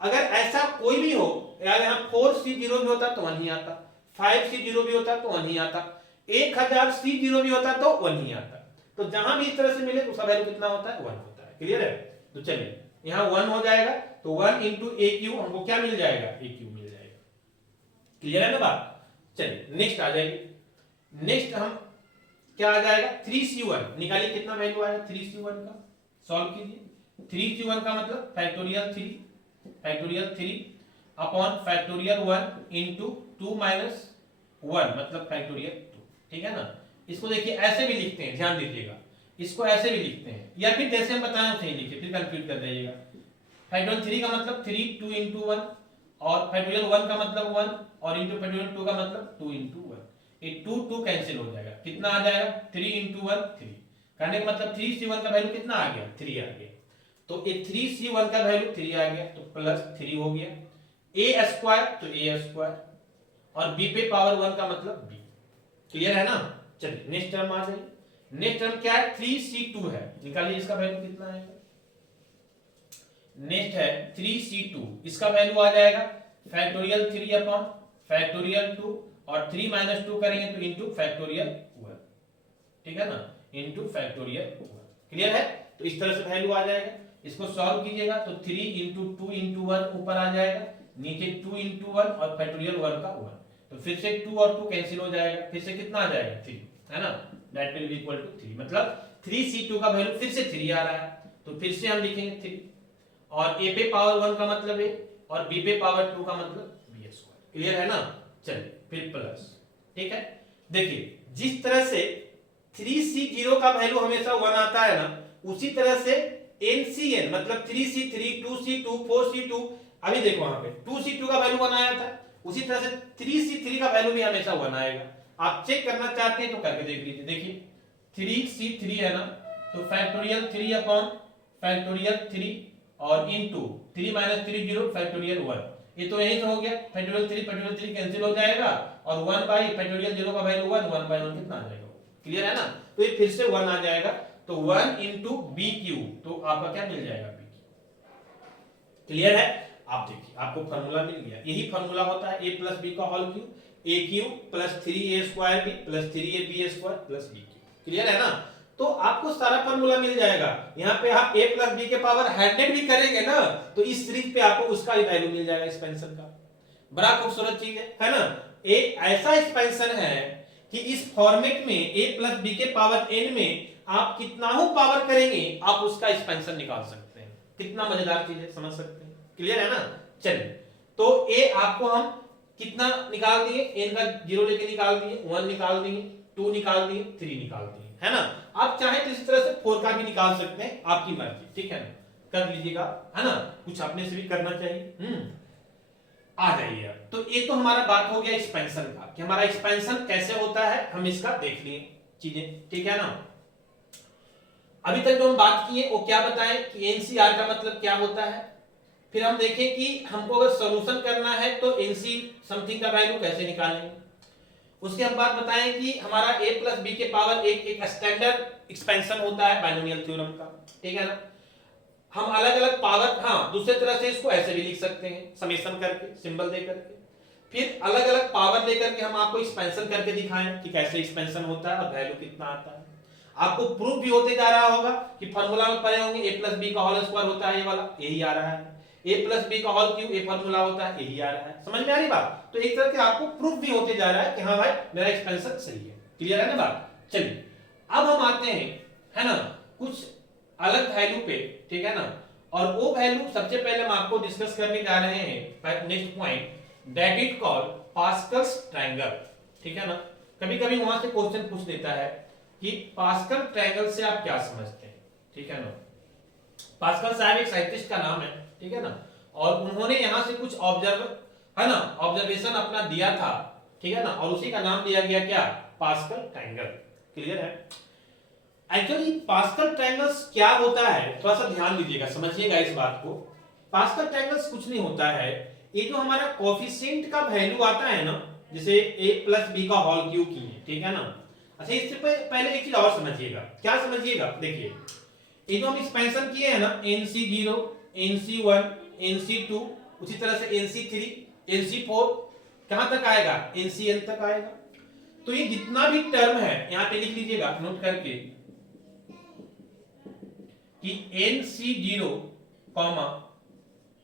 अगर ऐसा कोई भी हो, यहाँ 4C0 भी होता तो 1 ही आता, 5C0 भी होता तो 1 ही आता, 1000C0 भी होता तो 1 ही आता, तो जहां भी इस तरह से मिले तो उसका वैल्यू कितना होता है, 1 होता है। क्लियर है? तो चलिए यहां 1 हो जाएगा, तो 1 इंटू AQ हमको क्या मिल जाएगा, AQ मिल जाएगा। क्लियर है ना बात? चलिए नेक्स्ट आ जाइए, नेक्स्ट हम क्या आ जाएगा, 3C1 निकालिए, कितना वैल्यू आएगा 3C1 का, सॉल्व कीजिए। 3C1 का मतलब factorial 3 upon factorial 1 into 2 minus 1 मतलब फैक्टोरियल 2, ठीक है ना। इसको देखिए ऐसे भी लिखते हैं, ध्यान दीजिएगा, इसको ऐसे भी लिखते हैं, या फिर जैसे हम बताएं उसे ही लिखिए, फिर कंफ्यूज कर जाइएगा। फैक्टोरियल 3 का मतलब 3 2 इंटू 1, और फैक्टोरियल 1 का मतलब 1, और इंटू फैक्टोरियल 2 का मतलब 2 इंटू 1, ये 2 कैंसिल हो जाएगा, कितना आ जाएगा 3 इंटू 1 3, कहने का मतलब 3C1 का वैल्यू कितना आ गया, 3 आ गया, तो ये 3C1 का वैल्यू 3 आ गया, तो प्लस 3 हो गया, a स्क्वायर तो a स्क्वायर, और b पे पावर 1 का मतलब b। क्लियर है ना? चलिए नेक्स्ट टर्म आ जाइए, नेक्स्ट टर्म क्या है, 3C2 है, निकालिए इसका वैल्यू कितना आएगा, नेक्स्ट है 3C2, इसका वैल्यू आ जाएगा फैक्टोरियल 3 अपॉन फैक्टोरियल 2, और 3 माइनस 2 करेंगे तो इंटू फैक्टोरियल 1, ठीक है ना, इंटू फैक्टोरियल 1। क्लियर है? तो इस तरह से वैल्यू आ जाएगा, इसको सॉल्व कीजिएगा तो 3 इंटू 2 इंटू 1 ऊपर आ जाएगा, नीचे 2 इंटू 1 और फैक्टोरियल 1 का 1, तो फिर से 2 और 2 कैंसिल हो जाएगा, फिर से कितना आ जाएगा 3, है ना, that will be equal to 3, मतलब 3C2 का वैल्यू फिर से 3 आ रहा है, तो फिर से हम लिखेंगे 3, और a पे पावर 1 का मतलब a, और b पे पावर 2 का मतलब b स्क्वायर। क्लियर है ना? चलिए फिर प्लस, ठीक है, देखिए जिस तरह से 3C0 का वैल्यू हमेशा 1 आता है ना, उसी तरह से NCN मतलब 3C3 2C2 4C2, अभी देखो वहां पे 2C2 का वैल्यू 1 आया था, उसी तरह से 3C3 का वैल्यू भी हमेशा 1 आएगा। आप चेक करना चाहते हैं तो करके देख लीजिए, देखिए 3C3 है ना, तो फैक्टोरियल 3 अपॉन फैक्टोरियल 3 और इनटू 3 माइनस 3 0 फैक्टोरियल 1, ये तो यही तो हो गया, फैक्टोरियल 3 कैंसिल हो जाएगा, और 1 बाई फैक्टोरियल 0 का वैल्यू 1/1 कितना आ जाएगा, क्लियर है ना। तो ये फिर से 1 आ जाएगा, तो 1 इंटू बी क्यू, तो आपका क्या मिल जाएगा बी क्यू। क्लियर है? आप देखिए आपको फार्मूला मिल गया, यही फार्मूला होता है a प्लस बी का whole cube, a cube plus 3a square b plus 3ab square plus b cube. Clear है ना? तो आपको सारा फार्मूला मिल जाएगा, यहाँ पे आप a प्लस बी के पावर 100 भी करेंगे ना, तो इस सीरीज पे आपको उसका भी वैल्यू मिल जाएगा एक्सपेंशन का। बड़ा खूबसूरत चीज है ना। एक ऐसा एक्सपेंशन है कि इस फॉर्मेट में a प्लस बी के पावर n में आप कितना हो पावर करेंगे, आप उसका एक्सपेंशन निकाल सकते हैं। कितना मजेदार चीज है, समझ सकते हैं। क्लियर है ना? चलिए, तो a आपको हम कितना निकाल दिए, n का 0 लेके निकाल दिए, 1 निकाल दिए, 2 निकाल दिए, 3 निकाल दिए, है ना। आप चाहे तो इसी तरह से 4 का भी निकाल सकते हैं, आपकी मर्जी, ठीक है ना, कर लीजिएगा, है ना, कुछ अपने से भी करना चाहिए। आ जाइए अब। तो ये तो हमारा बात हो गया एक्सपेंशन का, कि हमारा एक्सपेंशन कैसे होता है, हम इसका देख लिए चीजें, ठीक है ना। अभी तक जो हम बात किए वो क्या बताएं कि एनसीआर का मतलब क्या होता है, फिर हम देखें कि हमको अगर सॉल्यूशन करना है तो एनसी समथिंग का वैल्यू कैसे निकालेंगे। उसके हम बात बताएं कि हमारा a प्लस बी के पावर एक स्टैंडर्ड एक्सपेंशन होता है बाइनोमियल थ्योरम का, ठीक है ना। हम अलग अलग पावर, हाँ दूसरे तरह से इसको ऐसे भी लिख सकते हैं, समेशन करके, सिंबल दे करके, फिर अलग अलग पावर लेकर के हम आपको एक्सपेंशन करके दिखाएं कि कैसे एक्सपेंशन होता है और वैल्यू कितना आता है। आपको प्रूफ भी होते जा रहा होगा कि फार्मूला में पढ़े होंगे a प्लस बी का होल स्क्वायर होता है, ये वाला यही आ रहा है, a प्लस बी का होल क्यूब ये फार्मूला होता है, यही आ रहा है, समझ में आ रही बात। तो एक तरह के आपको प्रूफ भी होते जा रहा है कि हाँ भाई मेरा एक्सपेंशन सही है, क्लियर है ना बात। चलिए अब हम आते हैं, है ना, कुछ अलग वैल्यू पे, ठीक है ना। और वो वैल्यू सबसे पहले हम आपको डिस्कस करने जा रहे हैं next point, that is called Pascal's triangle, ठीक है ना। कभी कभी वहां से क्वेश्चन पूछ देता है कि पास्कल ट्रायंगल से आप क्या समझते हैं, ठीक है ना। पास्कल साहब एक साइंटिस्ट का नाम है, ठीक है ना, और उन्होंने यहां से कुछ ऑब्जर्वेशन अपना दिया था, ठीक है ना, और उसी का नाम दिया गया क्या, पास्कल ट्रायंगल, क्लियर है। एक्चुअली पास्कल ट्रायंगल्स क्या होता है, थोड़ा सा ध्यान दीजिएगा, समझिएगा इस बात को। पास्कल ट्रायंगल्स कुछ नहीं होता है, ये जो हमारा कोएफिशिएंट का वैल्यू आता है ना, जैसे a प्लस बी का होल क्यूब की है, ठीक है ना। अच्छा इससे पहले एक चीज और समझिएगा, क्या समझिएगा, देखिए ये जो हम एक्सपेंशन किए हैं ना, nc0, nc1, nc2, उसी तरह से nc3, nc4, कहां तक आएगा, ncn तक आएगा। तो ये जितना भी टर्म है यहां पे लिख लीजिएगा नोट करके कि nc0,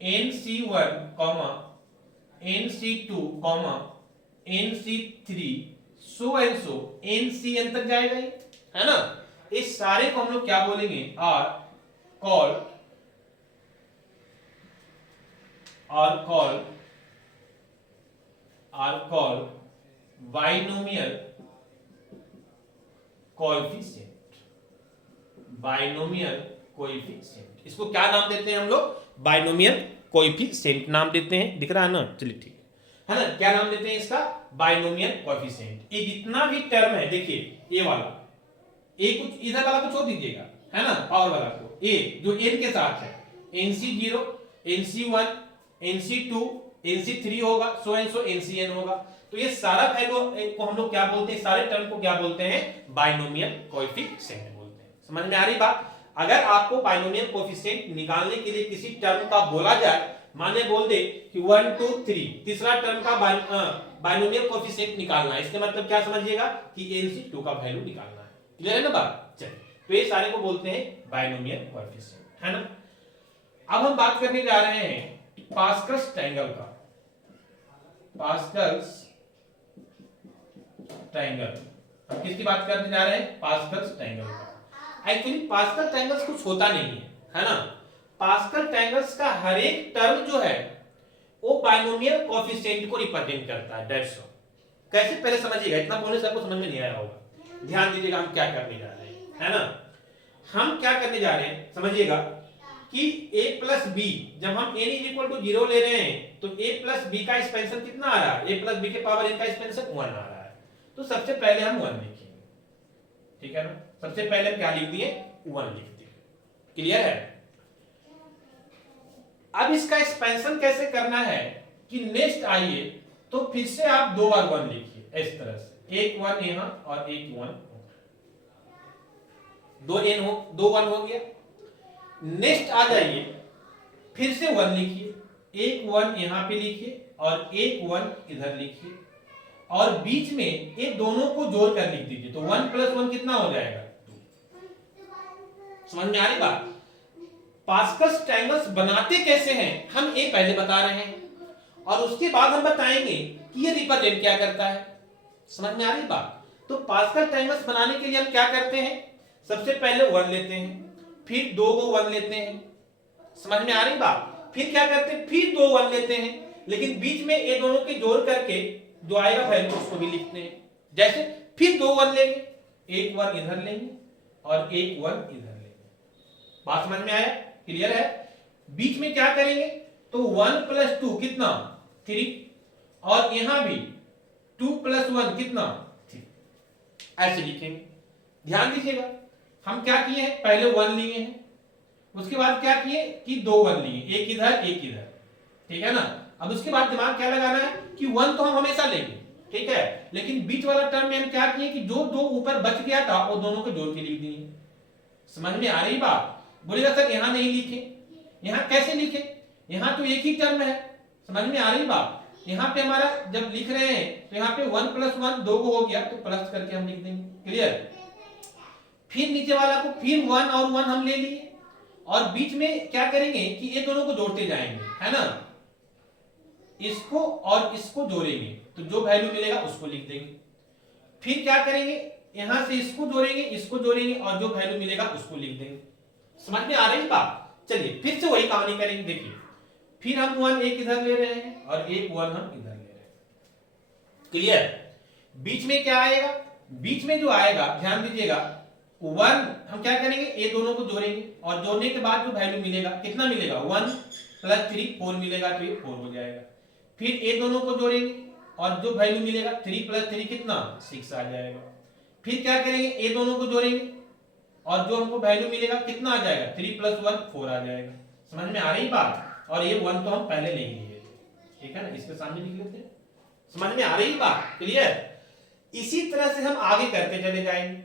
nc1, nc2, nc3 so and so ncn तक जाएगा ये, है ना। इस सारे को हम लोग क्या बोलेंगे, आर कॉल्ड बाइनोमियल कोएफिशिएंट। इसको क्या नाम देते हैं हम लोग, बाइनोमियल कोएफिशिएंट नाम देते हैं, दिख रहा है ना, चलिए ठीक है ना, क्या नाम देते हैं इसका, बाइनोमियल कोएफिशिएंट। ये जितना भी टर्म है, देखिए ये वाला, ए कुछ इधर वाला को छोड़ दीजिएगा, है ना, पावर वाला को, ए जो n के साथ है, nc0, nc1, nc2, nc3 होगा, सो एंड सो ncn होगा। तो ये सारा वैल्यू को हम लोग क्या बोलते हैं, सारे टर्म को क्या बोलते हैं, बाइनोमियल कोएफिशिएंट बोलते हैं। समझ में आ रही बात। अगर आपको बाइनोमियल कोएफिशिएंट निकालने के लिए किसी टर्म का बोला जाए, माने बोल दे कि 1 2 3 तीसरा टर्म का बाइनोमियल कोएफिशिएंट निकालना है, इसका मतलब क्या समझिएगा कि nc2 का वैल्यू निकालना है, क्लियर है ना बात। चलिए तो ये सारे को बोलते हैं बाइनोमियल कोएफिशिएंट, है ना। अब हम बात करने जा रहे हैं पास्कल्स ट्रायंगल का, पास्कल्स ट्रायंगल, हम किसकी बात करने जा रहे हैं, पास्कल्स ट्रायंगल का। एक्चुअली पास्कल ट्रायंगल्स कुछ होता नहीं है ना। पास्कल ट्रायंगल्स का हर एक टर्म जो है वो बाइनोमियल कोएफिशिएंट को रिप्रेजेंट करता है, दैट्स ऑल। कैसे, पहले समझिएगा, इतना बोलने से आपको समझ में नहीं आया होगा, ध्यान दीजिएगा हम क्या करने जा रहे हैं, है ना। हम क्या करने जा रहे हैं समझिएगा कि a प्लस बी, जब हम n इज इक्वल टू 0 ले रहे हैं तो a प्लस बी का एक्सपेंशन कितना आ रहा है, a प्लस बी के पावर n का एक्सपेंशन 1 आ रहा है। तो सबसे पहले हम 1 लिखेंगे, ठीक है ना, सबसे पहले हम क्या लिख दिए, 1 लिख दिए, क्लियर है। अब इसका एक्सपेंशन कैसे करना है कि नेक्स्ट आइए तो फिर से आप 2 बार 1 लिखिए, इस तरह से एक 1 यहां और एक 1, 2 1 हो गया। नेक्स्ट आ जाइए फिर से 1 लिखिए, एक 1 यहां पे लिखिए और एक 1 इधर लिखिए, और बीच में ये दोनों को जोड़ कर लिख दीजिए, तो 1 + 1 कितना हो जाएगा, 2। समझ में आ रही बात। पास्कल्स ट्रायंगल्स बनाते कैसे हैं हम ये पहले बता रहे हैं, और उसके बाद हम बताएंगे कि ये रिप्रेजेंट क्या करता है। समझ में आ रही बात। तो पास्कल ट्रायंगल्स बनाने के लिए हम क्या करते हैं, सबसे पहले 1 लेते हैं, फिर 2 को 1 लेते हैं, समझ में आ रही बात। फिर क्या करते हैं, फिर 2 1 लेते हैं, लेकिन बीच में ये दोनों के जोड़ करके जो आएगा वैल्यू उसको भी लिखते हैं। जैसे फिर 2 1 लेंगे, एक 1 इधर लेंगे और एक 1 इधर लेंगे। बात समझ में आया? क्लियर है? बीच में क्या करेंगे तो 1 + 2 कितना 3 और यहां भी 2 + 1 कितना 3, ऐसे लिखेंगे। ध्यान दीजिएगा हम क्या किए हैं, पहले 1 लिए हैं, उसके बाद क्या किए कि 2 1 लिए, एक इधर एक इधर, ठीक है ना। अब उसके बाद दिमाग क्या लगाना है कि 1 तो हम हमेशा लेंगे, ठीक है, लेकिन बीच वाला टर्म में हम क्या किए कि जो 2 ऊपर बच गया था वो दोनों को जोड़ के लिख दिए। समझ में आ रही बात? बोलेगा सर यहां नहीं लिखे, यहां कैसे लिखे, यहां तो एक ही टर्म है। समझ में आ रही बात? यहां पे हमारा जब लिख रहे हैं तो यहां पे 1 + 1 2 को हो गया तो प्लस करके हम लिख देंगे। क्लियर? फिर नीचे वाला को फिर 1 और 1 हम ले लिए और बीच में क्या करेंगे कि ये दोनों को जोड़ते जाएंगे, है ना, इसको और इसको जोड़ेंगे तो जो वैल्यू मिलेगा उसको लिख देंगे। फिर क्या करेंगे, यहां से इसको जोड़ेंगे, इसको जोड़ेंगे और जो वैल्यू मिलेगा उसको लिख देंगे। समझ में आ रही बात? चलिए फिर से वही कहानी करेंगे। देखिए फिर हम 1 एक इधर ले रहे हैं और एक 1 हम इधर ले रहे हैं। क्लियर? बीच में क्या आएगा, बीच में जो आएगा ध्यान दीजिएगा 1 हम क्या करेंगे, ये दोनों को जोड़ेंगे और जोड़ने के बाद जो वैल्यू मिलेगा कितना मिलेगा 1 + 3 4 मिलेगा तो ये 4 हो जाएगा। फिर ये दोनों को जोड़ेंगे और जो वैल्यू मिलेगा 3 + 3 कितना 6 आ जाएगा। फिर क्या करेंगे, ये दोनों को जोड़ेंगे और जो हमको वैल्यू मिलेगा कितना आ जाएगा 3 + 1 4 आ जाएगा। समझ में आ रही बात? और ये 1 तो हम पहले ले लिए थे, ठीक है ना, इसके सामने लिख लेते हैं। समझ में आ रही बात? क्लियर? इसी तरह से हम आगे करते चले जाएंगे,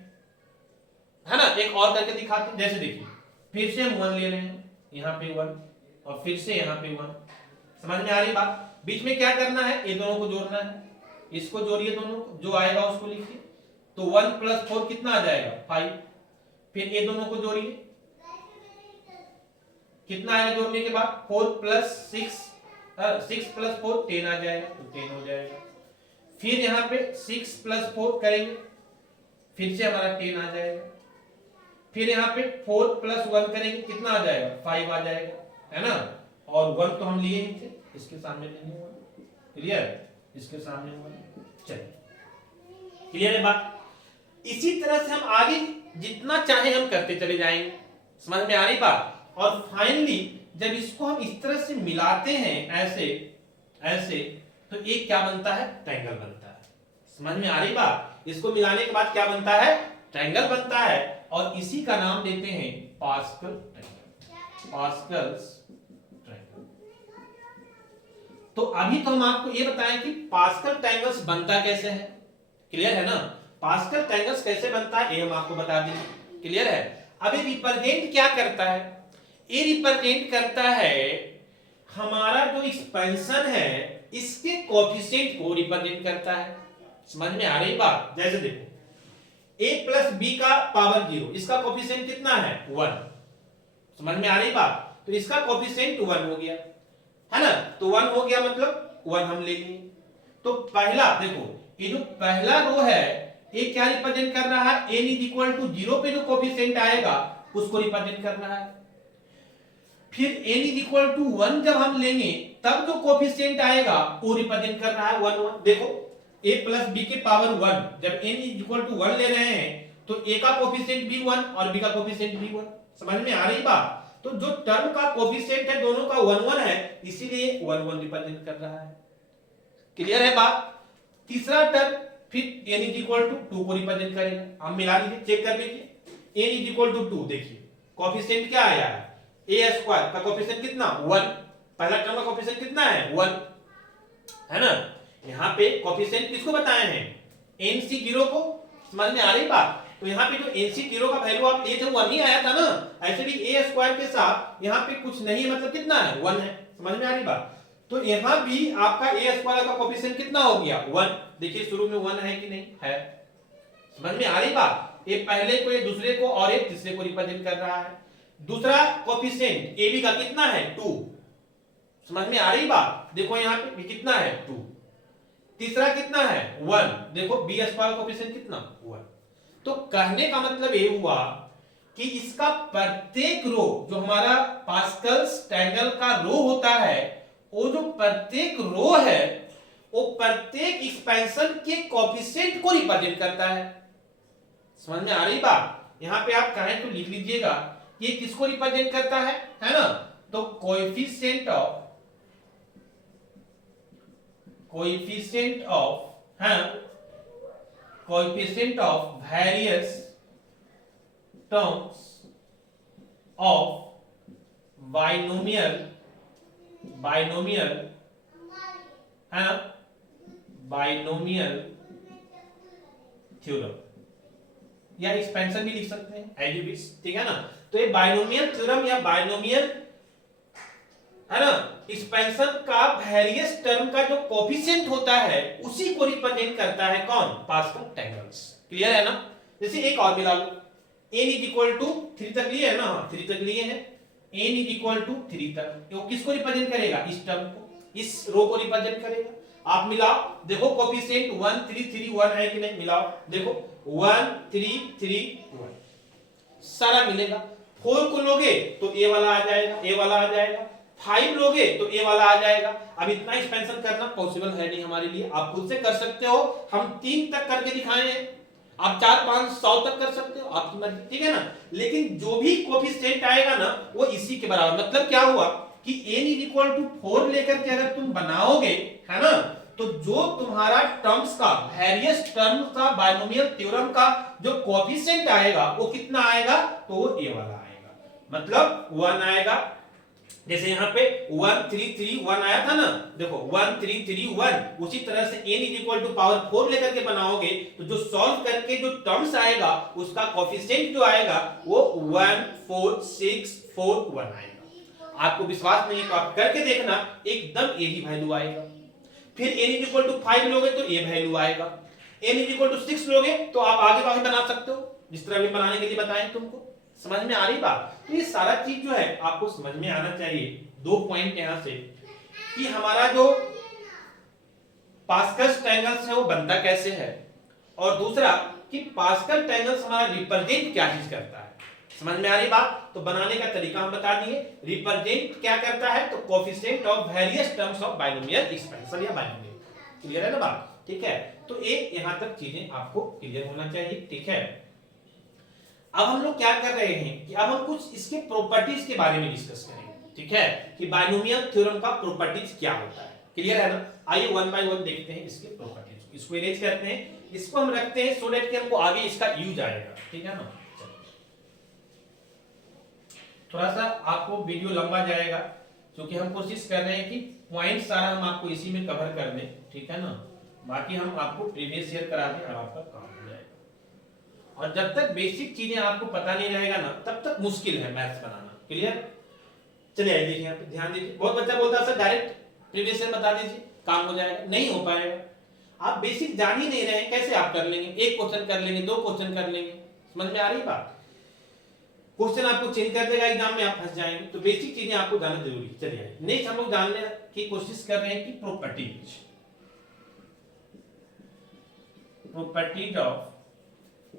है ना। एक और करके दिखाते हैं। जैसे देखिए फिर से हम 1 ले रहे हैं, यहाँ पे 1 और फिर से यहाँ पे 1। समझ में आ रही बात? बीच में क्या करना है, ये दोनों को जोड़ना है, इसको जोड़िए दोनों को, जो आएगा उसको लिखिए। तो 1 + 4 कितना आ जाएगा 5। फिर ये दोनों को जोड़िए, कितना आएगा जोड़ने के बाद 4 + 6 6 + 4 10 आ जाएगा तो 10 हो जाएगा। फिर यहाँ पे 6 + 4 करेंगे, फिर से हमारा 10 आ जाएगा। फिर यहाँ पे 4 + 1 करेंगे, कितना आ जाएगा 5 आ जाएगा, है ना। और 1 तो हम लिए ही थे, इसके सामने लेंगे 1। क्लियर? इसके सामने 1। चलिए क्लियर है बात? इसी तरह से हम आगे जितना चाहे हम करते चले जाएंगे। समझ में आ रही बात? और फाइनली जब इसको हम इस तरह से मिलाते हैं ऐसे ऐसे तो एक क्या बनता है, ट्रायंगल बनता है। समझ में आ रही बात? इसको मिलाने के बाद क्या बनता है, ट्रायंगल बनता है और इसी का नाम देते हैं पास्कल ट्रायंगल, पास्कल्स ट्रायंगल। तो अभी तो हम आपको ये बताएं कि पास्कल ट्रायंगल्स बनता कैसे है। क्लियर है ना? पास्कल ट्रायंगल्स कैसे बनता है ये हम आपको बता देंगे। क्लियर है? अब ये रिप्रेजेंट क्या करता है, ये रिप्रेजेंट करता है हमारा जो एक्सपेंशन है इसके कोएफिशिएंट को रिप्रेजेंट करता है। समझ में आ रही बात? जैसे देखो a + b का पावर 0, इसका कोएफिशिएंट कितना है 1। समझ में आ रही बात? तो इसका कोएफिशिएंट 1 हो गया, है ना। तो 1 हो गया मतलब 1 हम ले लिए। तो पहला देखो ये जो पहला रो है ये क्या रिप्रेजेंट कर रहा है, n = 0 पे जो कोएफिशिएंट आएगा उसको रिप्रेजेंट कर रहा है। फिर n = 1 जब हम लेंगे तब जो कोएफिशिएंट आएगा वो रिप्रेजेंट कर रहा है 1 1। देखो a + b के पावर 1, जब n = 1 ले रहे हैं तो a का कोएफिशिएंट भी 1 और b का कोएफिशिएंट भी 1। समझ में आ रही बात? तो जो टर्म का कोएफिशिएंट है दोनों का 1 1 है, इसीलिए 1 1 रिप्रेजेंट कर रहा है। क्लियर है बात? तीसरा टर्म फिर n = 2 को रिप्रेजेंट करेगा। हम मिला लीजिए, चेक कर लीजिए। n = 2 देखिए कोएफिशिएंट क्या आया है, a² का कोएफिशिएंट कितना 1, पहला टर्म का कोएफिशिएंट कितना है 1, है ना। यहाँ पे कोएफिशिएंट किसको बताए हैं, nc0 को। समझ में आ रही बात? तो यहाँ पे जो nc0 का वैल्यू आप लिए थे 1 ही आया था ना, ऐसे भी a² के साथ यहाँ पे कुछ नहीं मतलब कितना है 1 है। समझ में आ रही बात? तो यहाँ भी आपका a² का कोएफिशिएंट कितना हो गया 1। देखिए शुरू में 1 है कि नहीं है। समझ में आ रही बात? ये पहले को, ये दूसरे को और एक तीसरे को रिप्रेजेंट कर रहा है। दूसरा कोएफिशिएंट ab का कितना है 2। समझ में आ रही बात? देखो यहाँ पे कितना है 2। तीसरा कितना है 1, देखो b² कोएफिशिएंट कितना 1। तो कहने का मतलब ये हुआ कि इसका प्रत्येक रो जो हमारा पास्कल्स ट्रायंगल का रो होता है वो जो प्रत्येक रो है वो प्रत्येक एक्सपेंशन के कोएफिशिएंट को रिप्रेजेंट करता है। समझ में आ रही बात? यहां पे आप चाहें तो लिख लीजिएगा ये किसको रिप्रेजेंट करता है ना? तो coefficient of various terms of binomial है ना, बाइनोमियल थ्योरम, या एक्सपेंशन भी लिख सकते हैं एज यू विश, ठीक है ना। तो ये बाइनोमियल थ्योरम या बाइनोमियल है ना एक्सपेंशन का वेरियस टर्म का जो कोएफिशिएंट होता है उसी को रिप्रेजेंट करता है कौन? Pascal tangles. क्लियर है ना? जैसे एक और मिला लो, n इज इक्वल टू 3 तक लिए है ना, 3 तक लिए हैं, n इज इक्वल टू 3 तक, वो किसको रिप्रेजेंट करेगा? इस टर्म को, इस रो को रिप्रेजेंट करेगा। आप मिलाओ, देखो कोएफिशिएंट 1 3 3 1 है कि नहीं, मिलाओ देखो 1 3 3 1 सारा मिलेगा। 4 को लोगे तो ए वाला आ जाएगा, ए वाला आ जाएगा, 5 लोगे तो ए वाला आ जाएगा। अब इतना एक्सपेंशन करना पॉसिबल है नहीं हमारे लिए, आप खुद से कर सकते हो, हम 3 तक करके दिखाए हैं, आप 4 5 100 तक कर सकते हो, आपकी मर्जी, ठीक है ना। लेकिन जो भी कोएफिशिएंट आएगा ना वो इसी के बराबर, मतलब क्या हुआ कि n इज इक्वल टू 4 लेकर के अगर तुम बनाओगे है ना, तो जो तुम्हारा टर्म्स का वेरियस टर्म्स का बाइनोमियल थ्योरम का जो कोएफिशिएंट आएगा वो कितना आएगा? तो वो a वाला आएगा, मतलब 1 आएगा। जैसे यहाँ पे 1 3 3 1 आया था ना, देखो 1 3 3 1, उसी तरह से n is equal to power 4 लेकर के बनाओगे तो जो सॉल्व करके जो टर्म्स आएगा उसका कोएफिशिएंट जो आएगा वो 1 4 6 4 1 आएगा। आपको विश्वास नहीं है तो आप करके देखना, एकदम यही वैल्यू आएगा। फिर n इज इक्वल टू 5 लोगे तो ये वैल्यू आएगा, n इज इक्वल टू 6 लोगे तो आप आगे बाकी बना सकते हो जिस तरह भी बनाने के लिए बताएं तुमको। समझ में आ रही बात? तो ये सारा चीज जो है आपको समझ में आना चाहिए। 2 पॉइंट यहां से कि हमारा जो पास्कल ट्रायंगल्स है वो बनता कैसे है, और दूसरा कि पास्कल ट्रायंगल्स हमारा रिप्रेजेंट क्या चीज करता है। समझ में आ रही बात? तो बनाने का तरीका हम बता दिए। रिप्रेजेंट क्या करता है? तो coefficient of various terms of binomial expansion या बाइनोमियल। क्लियर है ना बात? ठीक है, तो ये यहां तक चीजें आपको क्लियर होना चाहिए, ठीक है। अब हम लोग क्या कर रहे हैं कि अब हम कुछ इसके प्रॉपर्टीज के बारे में डिस्कस करेंगे, ठीक है, कि बाइनोमियल थ्योरम का प्रॉपर्टीज क्या होता है। क्लियर है ना? आइए 1 बाय 1 देखते हैं इसके प्रॉपर्टीज। इसको इरेज करते हैं, इसको हम रखते हैं सो दैट कि हमको आगे इसका यूज आएगा, ठीक है ना। थोड़ा सा आपको वीडियो लंबा जाएगा क्योंकि हम कोशिश कर रहे हैं कि पॉइंट सारा हम आपको इसी में कवर कर दें, ठीक है ना। बाकी हम आपको प्रीवियस ईयर करा दें और आपका काम हो जाएगा। और जब तक बेसिक चीजें आपको पता नहीं रहेगा ना तब तक मुश्किल है मैथ्स बनाना। क्लियर? चलिए आइए देखिए, यहाँ पे ध्यान दीजिए। बहुत बच्चा बोलता है सर डायरेक्ट प्रीवियस ईयर बता दीजिए काम हो जाएगा, नहीं हो पाएगा। आप बेसिक जान ही नहीं रहे हैं, कैसे आप कर लेंगे? एक क्वेश्चन कर लेंगे, 2 क्वेश्चन कर लेंगे, समझ में आ रही बात? क्वेश्चन आपको चेंज कर देगा एग्जाम में, आप फंस जाएंगे। तो बेसिक चीजें आपको जानना जरूरी है। चलिए नेक्स्ट हम लोग जानने की कोशिश कर रहे हैं कि properties of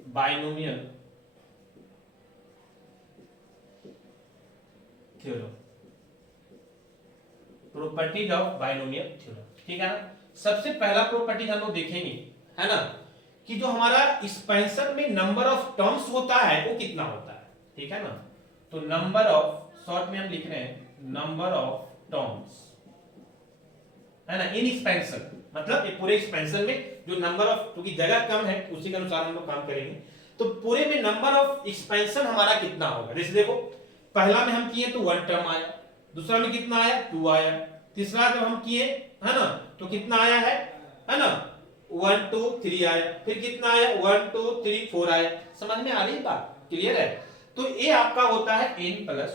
binomial theorem, properties of binomial theorem, ठीक है ना। सबसे पहला प्रॉपर्टी हम लोग देखेंगे है ना कि जो हमारा एक्सपेंशन में नंबर ऑफ टर्म्स होता है वो कितना होता है, ठीक है ना। तो नंबर ऑफ, शॉर्ट में हम लिख रहे हैं नंबर ऑफ टर्म्स है ना इन एक्सपेंशन, मतलब ये पूरे एक्सपेंशन में जो नंबर ऑफ, क्योंकि जगह कम है उसी के अनुसार हम लोग काम करेंगे। तो पूरे में नंबर ऑफ एक्सपेंशन हमारा कितना होगा। जैसे देखो पहला में हम किए तो 1 टर्म आया, दूसरा में कितना आया 2 आया, तीसरा जब हम किए है ना तो कितना आया है ना 1 2 3 आया, फिर कितना आया 1 2 3 4 आया। समझ में आ रही बात? क्लियर है? तो ये आपका होता है n+1।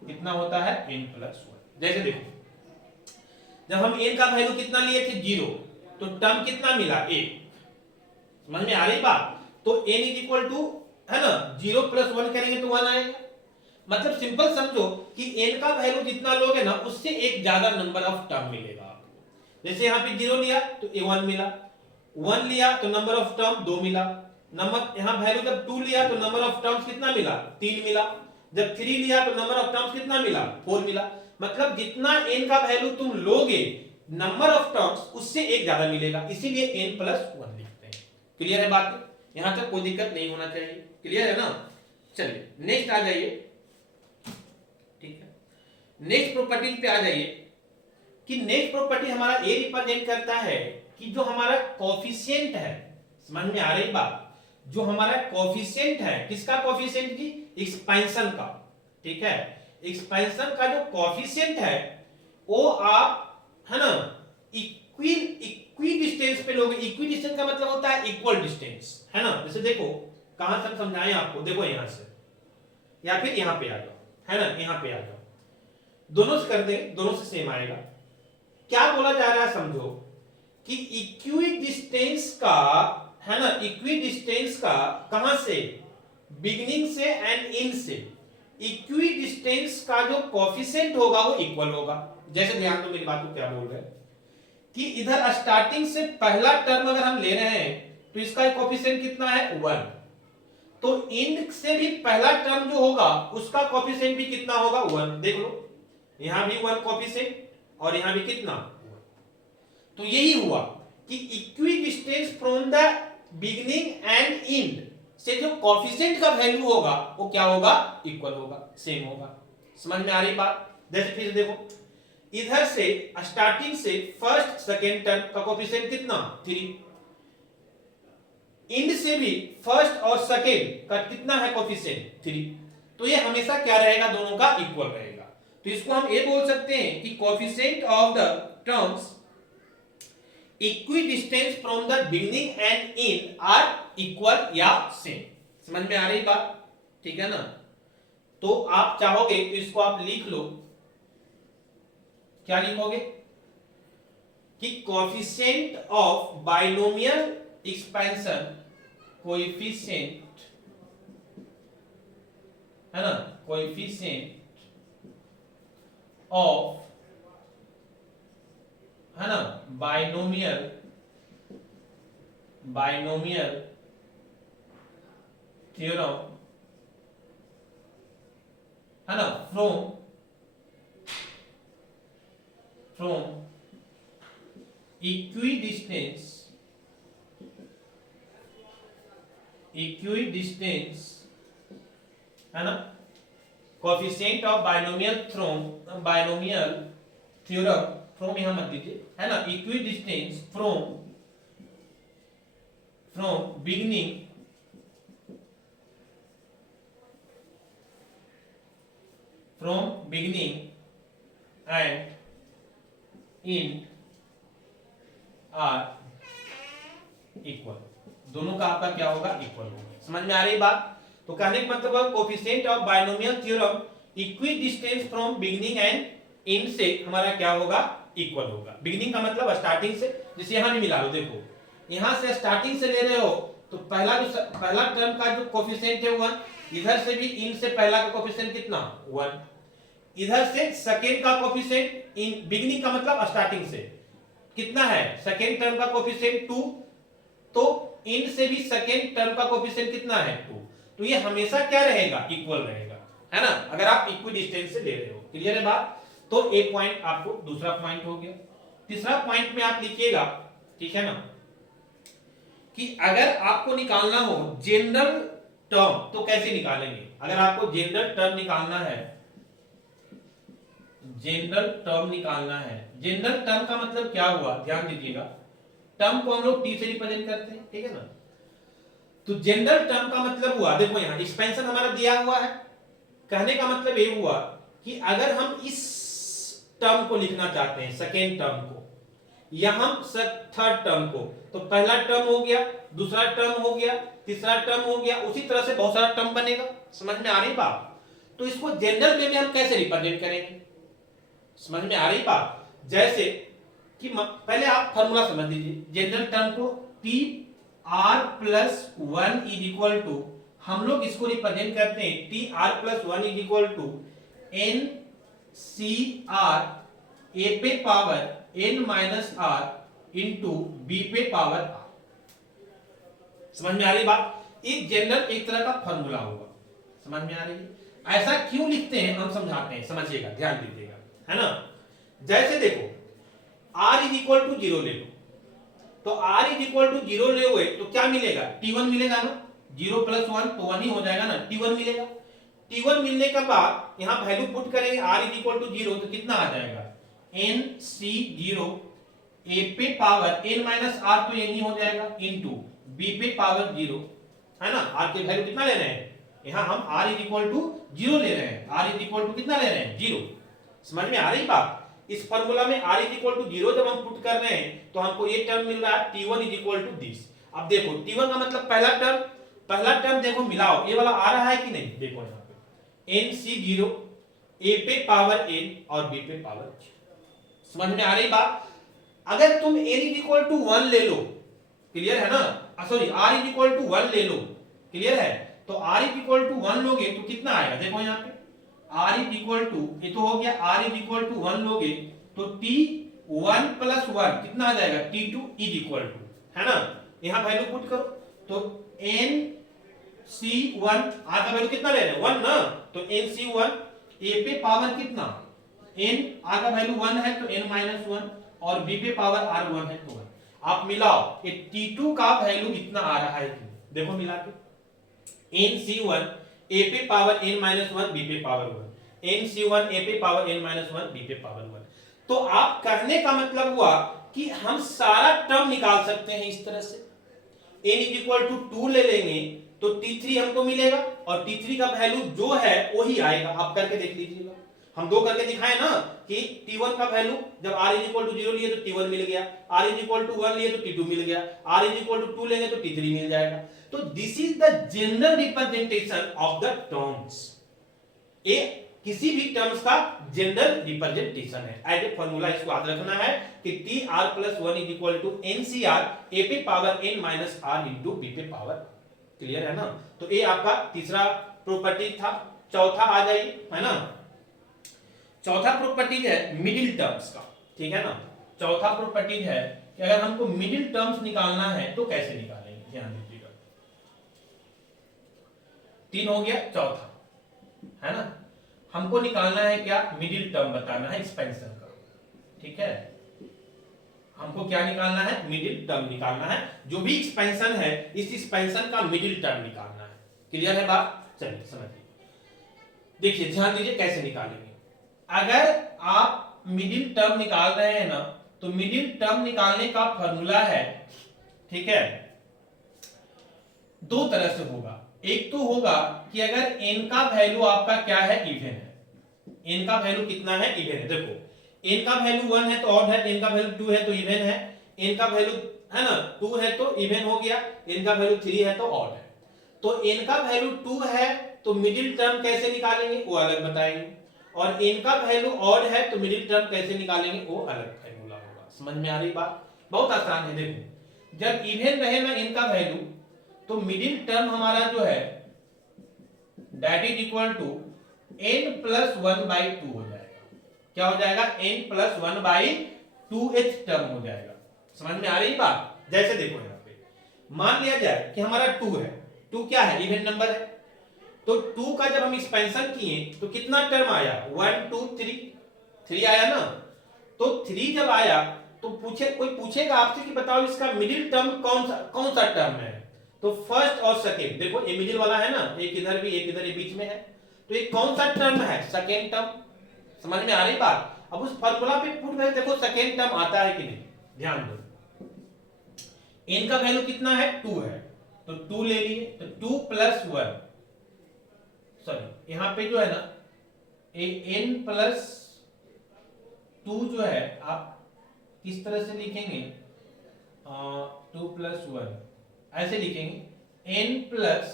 कितना होता है? n+1। जैसे देखो जब हम n का वैल्यू कितना लिए थे 0, तो टर्म कितना मिला 1। समझ में आ रही बात? तो n इज इक्वल टू है ना 0 + 1 करेंगे तो 1 आएगा। मतलब सिंपल समझो कि n का वैल्यू जितना लोगे ना उससे एक ज्यादा नंबर ऑफ टर्म मिलेगा आपको। जैसे यहाँ पे 0 लिया तो 1 मिला, 1 लिया तो नंबर ऑफ टर्म 2 मिला, नंबर यहाँ वैल्यू जब 2 लिया तो नंबर ऑफ टर्म्स कितना मिला 3 मिला, जब 3 लिया तो नंबर ऑफ टर्म्स कितना मिला 4 मिला। मतलब जितना n का वैल्यू तुम लोगे नंबर ऑफ टर्म्स उससे एक ज्यादा मिलेगा, इसीलिए n+1 लिखते हैं। क्लियर है बात? यहां तक कोई दिक्कत नहीं होना चाहिए। क्लियर है ना? चलिए नेक्स्ट आ जाइए। ठीक है, नेक्स्ट प्रॉपर्टी पे आ जाइए कि नेक्स्ट प्रॉपर्टी हमारा ये रिप्रेजेंट करता है कि जो हमारा कोफिशिएंट है, समझ में आ रही बात? जो हमारा कोफिशिएंट है, किसका कोफिशिएंट जी? एक्सपेंशन का। ठीक है, एक्सपेंशन का जो कोफिशिएंट है वो आप, है ना, इक्वी डिस्टेंस पे लोगे। इक्वी डिस्टेंस का मतलब होता है इक्वल डिस्टेंस, है ना? जैसे देखो कहां से समझाएं आपको, देखो यहां से या फिर यहां पे आ जाओ, है ना, यहां पे आ जाओ, दोनों से कर दे, दोनों से सेम आएगा। क्या बोला जा रहा है समझो कि इक्वी डिस्टेंस का, है ना, इक्वी डिस्टेंस का कहां से? बिगिनिंग से एंड एंड से। इक्वी डिस्टेंस का जो कोफिशिएंट होगा वो इक्वल होगा। जैसे ध्यान दो मेरी बात को, क्या बोल रहे हैं कि इधर स्टार्टिंग से पहला टर्म अगर हम ले रहे हैं तो इसका कोफिशिएंट कितना है? 1। तो एंड से भी पहला टर्म जो होगा उसका कोफिशिएंट भी कितना होगा? 1। देख लो यहां भी 1 कोफिशिएंट और यहां भी कितना? 1। तो यही हुआ कि equi distance from the beginning and and से जो कोफिशिएंट का वैल्यू होगा वो क्या होगा? इक्वल होगा, सेम होगा। समझ में आ रही बात? जैसे फिर देखो इधर से स्टार्टिंग से फर्स्ट सेकेंड टर्म का कोफिशिएंट कितना? 3। एंड से भी फर्स्ट और सेकेंड का कितना है कोफिशिएंट? 3। तो ये हमेशा क्या रहेगा? दोनों का इक्वल रहेगा। तो इसको हम ये बोल सकते हैं कि coefficient of the terms equi distance from the beginning and end are equal या सेम। समझ में आ रही बात? ठीक है ना? तो आप चाहोगे तो इसको आप लिख लो। क्या लिखोगे कि coefficient of binomial expansion, coefficient, है ना, कोएफिशिएंट ऑफ, है ना, बाइनोमियल थ्योरम, है ना, फ्रॉम equidistance है ना, coefficient of binomial theorem from, यहां मत दीजिए, है ना, equidistance from beginning and end are equal. दोनों का आपका क्या होगा? इक्वल होगा। समझ में आ रही बात? तो कहने का मतलब है coefficient of binomial theorem equidistance from beginning and and से हमारा क्या होगा? इक्वल होगा। बिगिनिंग का मतलब स्टार्टिंग से, जैसे यहां भी मिला लो, देखो यहां से स्टार्टिंग से ले रहे हो तो पहला टर्म का जो कोफिशिएंट है 1, इधर से भी एंड से पहला का कोफिशिएंट कितना? 1। इधर से सेकेंड का कोफिशिएंट, इन बिगिनिंग का मतलब स्टार्टिंग से कितना है? सेकेंड टर्म का कोफिशिएंट 2। तो एंड से भी सेकेंड टर्म का कोफिशिएंट कितना है? 2। तो ये हमेशा क्या रहेगा? इक्वल रहेगा, है ना, अगर आप इक्वी डिस्टेंस से ले रहे हो। क्लियर है बात? तो एक पॉइंट आपको, दूसरा पॉइंट हो गया। तीसरा पॉइंट में आप लिखिएगा, ठीक है ना, कि अगर आपको निकालना हो जनरल टर्म तो कैसे निकालेंगे? अगर आपको जनरल टर्म निकालना है, जनरल टर्म का मतलब क्या हुआ? ध्यान दीजिएगा, टर्म को हम लोग टी से रिप्रेजेंट करते हैं, ठीक है ना। तो जनरल टर्म का मतलब हुआ, देखो यहां एक्सपेंशन हमारा दिया हुआ है, कहने का मतलब ये हुआ कि अगर हम इस टर्म को लिखना चाहते हैं, सेकेंड टर्म को, या हम थर्ड टर्म को, तो पहला टर्म हो गया, दूसरा टर्म हो गया, तीसरा टर्म हो गया, उसी तरह से बहुत सारा टर्म बनेगा। समझ में आ रही बात? तो इसको जनरल में हम कैसे रिप्रेजेंट करेंगे? समझ में आ रही बात? जैसे कि पहले आप फॉर्मूला समझ लीजिए। जनरल टर्म को T r plus 1 is equal to, हम लोग इसको रिप्रेजेंट करते हैं T r plus 1 is equal to n C r a पे power n minus r into B पे पावर आर। समझ में आ रही बात? एक जनरल एक तरह का फॉर्मूला होगा। समझ में आ रही है? ऐसा क्यों लिखते हैं हम समझाते हैं, समझिएगा, ध्यान दीजिएगा। है ना। जैसे देखो r इज इक्वल टू 0 ले लो, तो r इज इक्वल टू 0 ले हुए तो क्या मिलेगा, t1 मिलेगा ना, 0 प्लस 1 तो 1 ही हो जाएगा ना, t1 मिलेगा। t1 मिलने के बाद यहां वैल्यू पुट करेंगे, r इज इक्वल टू 0 तो कितना आ जाएगा, nc0 a पे पावर n माइनस r तो n ही हो जाएगा इनटू b पे पावर 0, है ना। r के वैल्यू कितना ले रहे हैं, यहां हम r इज इक्वल टू 0 ले रहे हैं, r इज इक्वल टू कितना ले रहे हैं, 0। समझ में आ रही बात। इस फार्मूला में r इज इक्वल टू 0 जब हम पुट कर रहे हैं तो हमको ये टर्म मिल रहा है t1 is equal to this. अब देखो t1 का मतलब पहला टर्म देखो मिलाओ, ये वाला आ रहा है कि नहीं, देखो यहाँ पे nc0 a पे पावर n और b पे पावर 0। समझ में आ रही बात। अगर तुम n इज इक्वल टू 1 ले लो, क्लियर है ना, sorry r is equal to 1 ले लो, क्लियर है, तो r इज इक्वल टू 1 लोगे तो कितना आएगा, देखो यहाँ पे r इज इक्वल टू, ये तो हो गया, r इज इक्वल टू 1 लोगे तो t1 प्लस 1 कितना आ जाएगा, t2 इज इक्वल टू, है ना, यहां वैल्यू पुट करो तो nc1 r का वैल्यू कितना ले रहे हैं 1 ना, तो nc1 a पे पावर कितना, n r का वैल्यू 1 है तो n माइनस 1 और b पे पावर r 1 है तो 1। आप मिलाओ ये t2 का वैल्यू इतना आ रहा है कि देखो मिला के nc1 a पे पावर n माइनस 1 b पे पावर 1, nc1 a पे पावर n माइनस 1 b पे पावर 1। तो आप कहने का मतलब हुआ कि हम सारा टर्म निकाल सकते हैं इस तरह से, n इज इक्वल टू 2 ले लेंगे तो t3 हमको मिलेगा और t3 का वैल्यू जो है वही आएगा, आप करके देख लीजिएगा। हम दो करके दिखाए ना कि t1 का वैल्यू जब r इज इक्वल टू 0 लिए तो t1 मिल गया, r इज इक्वल टू 1 लिए तो t2 मिल गया, r इज इक्वल टू 2 लेंगे तो t3 मिल जाएगा। तो this is the general representation of the terms. ये किसी भी टर्म्स का जनरल रिप्रेजेंटेशन है। एज ए फॉर्मूला इसको याद रखना है कि tr plus 1 is equal to ncr a पे power n minus r into b पे पावर, क्लियर है ना। तो ये आपका तीसरा प्रॉपर्टी था। चौथा आ जाइए, है ना, चौथा प्रॉपर्टी है मिडिल टर्म्स का, ठीक है ना। चौथा प्रॉपर्टी है कि अगर हमको मिडिल टर्म्स निकालना है तो कैसे निकालेंगे, ध्यान दीजिएगा। 3 हो गया, चौथा है ना, हमको निकालना है क्या, मिडिल टर्म बताना है एक्सपेंशन का, ठीक है। हमको क्या निकालना है, मिडिल टर्म निकालना है, जो भी एक्सपेंशन है इस एक्सपेंशन का मिडिल टर्म निकालना है, क्लियर है बात। चलिए समझिए, देखिए ध्यान दीजिए कैसे निकालेंगे। अगर आप मिडिल टर्म निकाल रहे हैं ना तो मिडिल टर्म निकालने का फॉर्मूला है, ठीक है, दो तरह से होगा। एक तो होगा कि अगर n का वैल्यू आपका क्या है, इवन है, n का वैल्यू कितना है, इवन है। देखो n का वैल्यू 1 है तो ऑड है, n का वैल्यू 2 है तो इवन है, n का वैल्यू है ना 2 है तो इवन हो गया, n का वैल्यू 3 है तो ऑड है। तो n का वैल्यू 2 है तो मिडिल टर्म कैसे निकालेंगे वो अलग बताएंगे, और n का वैल्यू ऑड है तो मिडिल टर्म कैसे निकालेंगे वो अलग फॉर्मूला होगा। समझ में आ रही बात, बहुत आसान है। देखो जब इवन रहे ना n का वैल्यू तो मिडिल टर्म हमारा जो है that is equal to n plus 1/2 हो जाएगा। क्या हो जाएगा, n प्लस 1/2th टर्म हो जाएगा। समझ में आ रही बात। जैसे देखो यहाँ पे मान लिया जाए कि हमारा 2 है, 2 क्या है, इवन नंबर है, तो 2 का जब हम एक्सपेंशन किए तो कितना टर्म आया, 1 2 3 आया ना। तो 3 जब आया तो कोई पूछेगा आपसे कि बताओ इसका मिडिल टर्म कौन सा टर्म है, तो फर्स्ट और सेकेंड, देखो ये मिडिल वाला है ना, एक इधर भी एक इधर, ये बीच में है, तो ये कौन सा टर्म है, सेकेंड टर्म। समझ में आ रही बात। अब उस फार्मूला पे पुट करें, देखो सेकेंड टर्म आता है कि नहीं, ध्यान दो। n का वैल्यू कितना है, 2 है, तो 2 ले लिए, तो 2 प्लस 1, सॉरी यहां पे जो है ना n प्लस 2 जो है आप किस तरह से लिखेंगे, 2 प्लस 1 ऐसे लिखेंगे, n प्लस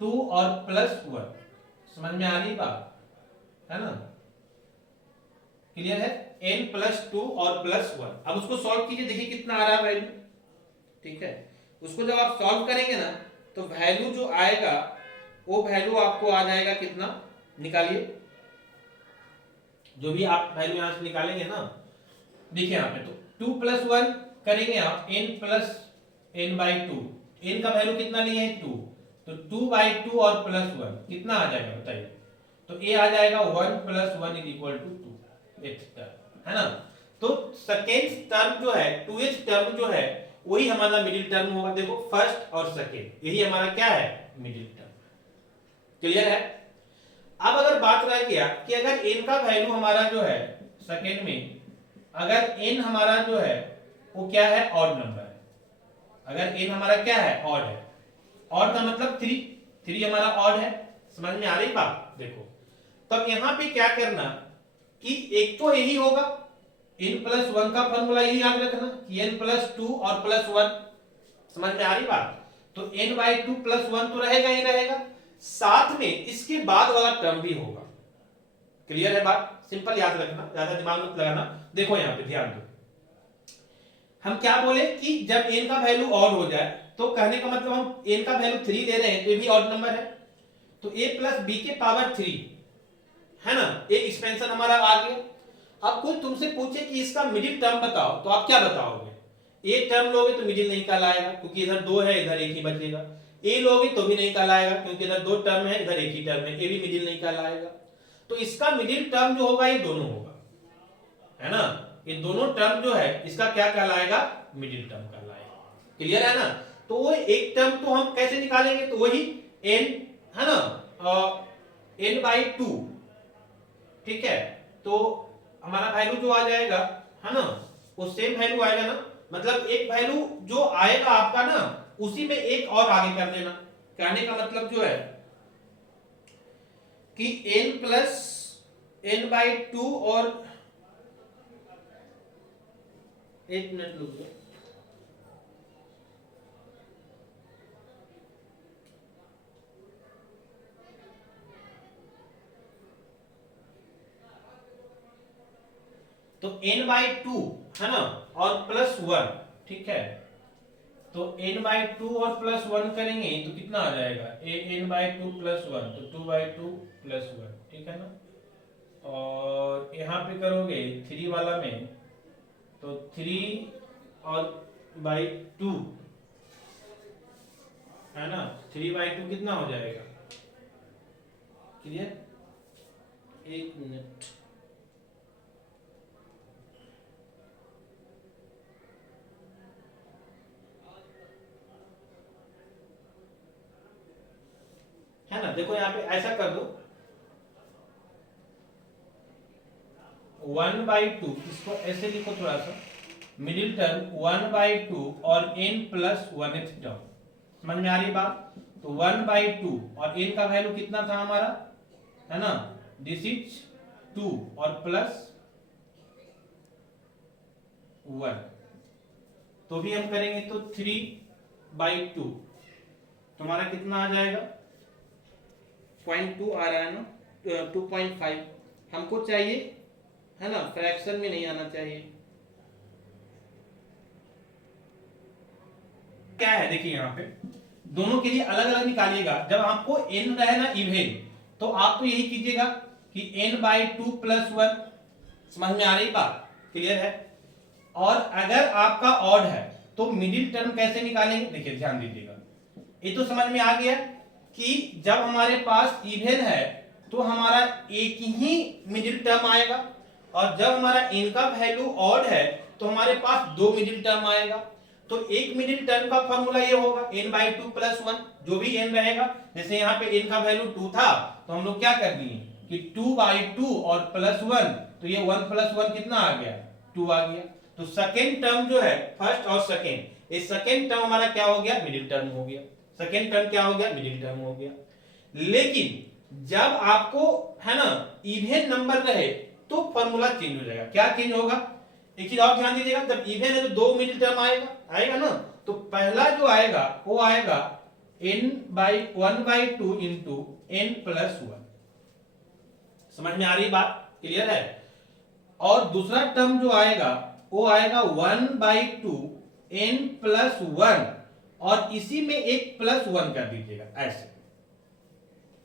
2 और प्लस 1। समझ में आ रही बात, है ना, क्लियर है, n प्लस 2 और प्लस 1। अब उसको सॉल्व कीजिए, देखिए कितना आ रहा है वैल्यू, ठीक है। उसको जब आप सॉल्व करेंगे ना तो वैल्यू जो आएगा वो वैल्यू आपको आ जाएगा कितना, निकालिए जो भी आप वैल्यू यहां से निकालेंगे ना, देखिए यहाँ पे तो 2 प्लस 1 करेंगे आप, n प्लस n/2, n का वैल्यू कितना लिए हैं 2, तो 2/2 और प्लस 1 कितना आ जाएगा बताइए, तो ए आ जाएगा 1 + 1 = 2 एक्स टर्म, है ना। तो सेकेंड टर्म जो है 2h टर्म जो है वही हमारा मिडिल टर्म होगा। देखो फर्स्ट और सेकेंड यही हमारा क्या है, मिडिल टर्म। क्लियर है। अब अगर बात रह गया कि अगर n का वैल्यू हमारा जो है सेकेंड में, अगर n हमारा जो है वो क्या है, ऑड नंबर है। अगर n हमारा क्या है, ऑड है। ऑड का मतलब 3 हमारा ऑड है। समझ में आ रही बात। देखो तब यहां पे क्या करना कि एक तो यही होगा, n + 1 का फॉर्मूला यही याद रखना कि n + 2 और +1। समझ में आ रही बात। तो n/2 + 1 तो रहेगा ही रहेगा, साथ में इसके बाद वाला टर्म भी होगा। क्लियर है बात। सिंपल याद रखना, ज्यादा दिमाग मत लगाना। देखो यहां पे ध्यान दो, हम क्या बोले कि जब n का वैल्यू ऑड हो जाए तो कहने का मतलब हम n का वैल्यू 3 ले रहे हैं तो ये भी ऑड नंबर है, तो a + b के पावर 3, है ना। एक एक्सपेंशन हमारा आ गया। अब कोई तुमसे पूछे कि इसका मिडिल टर्म बताओ तो आप क्या बताओगे। एक टर्म लोगे तो मिडिल नहीं कहलाएगा क्योंकि इधर 2 है, इधर एक ही बचेगा। ए लोगे तो भी नहीं कहलाएगा क्योंकि इधर 2 टर्म है, इधर एक ही टर्म है, ए भी मिडिल नहीं कहलाएगा। तो इसका मिडिल टर्म जो होगा ये दोनों होगा, है ना। ये दोनों टर्म जो है इसका क्या कहलाएगा, मिडिल टर्म कहलाएगा। क्लियर है ना। तो वो एक टर्म तो हम कैसे निकालेंगे, तो वही n, है ना, n/2, ठीक है। तो हमारा वैल्यू जो आ जाएगा, है ना, वो सेम वैल्यू आएगा ना। मतलब एक वैल्यू जो आएगा आपका ना उसी में एक और आगे कर देना। कहने का मतलब जो है कि n + n/2 और, एक मिनट रुकिए, तो n/2, है ना, और +1, ठीक है। तो n/2 और +1 करेंगे तो कितना आ जाएगा, n/2 + 1, तो 2/2 + 1, ठीक है ना। और यहाँ पे करोगे 3 वाला में तो 3 और बाई 2, है ना, 3/2 कितना हो जाएगा। क्लियर। एक मिनट, है ना। देखो यहाँ पे ऐसा कर दो 1/2, इसको ऐसे लिखो थोड़ा सा, मिडिल टर्म 1/2 और n + 1th टर्म। समझ में आ रही बात। तो 1/2 और n का वैल्यू कितना था हमारा, है ना, दिस इज 2 और +1, तो भी हम करेंगे तो 3/2, तुम्हारा कितना आ जाएगा, 0.2 आ रहा है ना, 2.5 हमको चाहिए, है ना, फ्रैक्शन में नहीं आना चाहिए। क्या है देखिए यहाँ पे दोनों के लिए अलग अलग निकालिएगा। जब आपको n रहे ना इवेन, तो आप तो यही कीजिएगा कि n/2 + 1। समझ में आ रही बात। क्लियर है। और अगर आपका ऑड है तो मिडिल टर्म कैसे निकालेंगे, देखिए ध्यान दीजिएगा। ये तो समझ में आ गया कि जब हमारे पास इवेन है तो हमारा एक ही मिडिल टर्म आएगा, और जब हमारा n का वैल्यू ऑड है तो हमारे पास 2 मिडिल टर्म आएगा। तो एक मिडिल टर्म का फॉर्मूला ये होगा n/2 + 1, जो भी n रहेगा। जैसे यहाँ पे n का वैल्यू 2 था तो हम लोग क्या कर दिए कि 2/2 और +1, तो ये 1 + 1 कितना आ गया, 2 आ गया। तो सेकेंड टर्म जो है, फर्स्ट और सेकेंड, ये सेकेंड टर्म हमारा क्या हो गया, मिडिल टर्म हो गया। सेकेंड टर्म क्या हो गया, मिडिल टर्म हो गया। लेकिन जब आपको, है ना, इवन नंबर रहे तो फॉर्मूला चेंज हो जाएगा। क्या चेंज होगा, एक चीज और ध्यान दीजिएगा, जब इवन है तो 2 मिडिल टर्म आएगा ना। तो पहला जो आएगा वो आएगा n/1/2 इंटू n + 1। समझ में आ रही बात। क्लियर है। और दूसरा टर्म जो आएगा वो आएगा 1/2 n + 1, और इसी में एक +1 कर दीजिएगा, ऐसे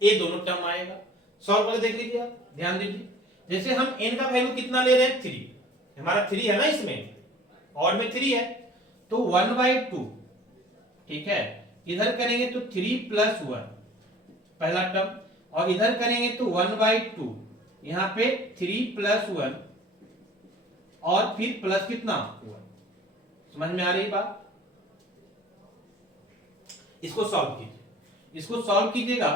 ये दोनों टर्म आएगा। सॉल्व करके देख लीजिए आप, ध्यान दीजिए। जैसे हम n का वैल्यू कितना ले रहे हैं, 3, हमारा 3 है ना, इसमें और में 3 है, तो 1/2, ठीक है। इधर करेंगे तो 3 + 1 पहला टर्म, और इधर करेंगे तो 1/2, यहाँ पे 3 + 1 और फिर प्लस कितना 1। समझ में आ रही बात? इसको सॉल्व कीजिए, इसको सॉल्व कीजिएगा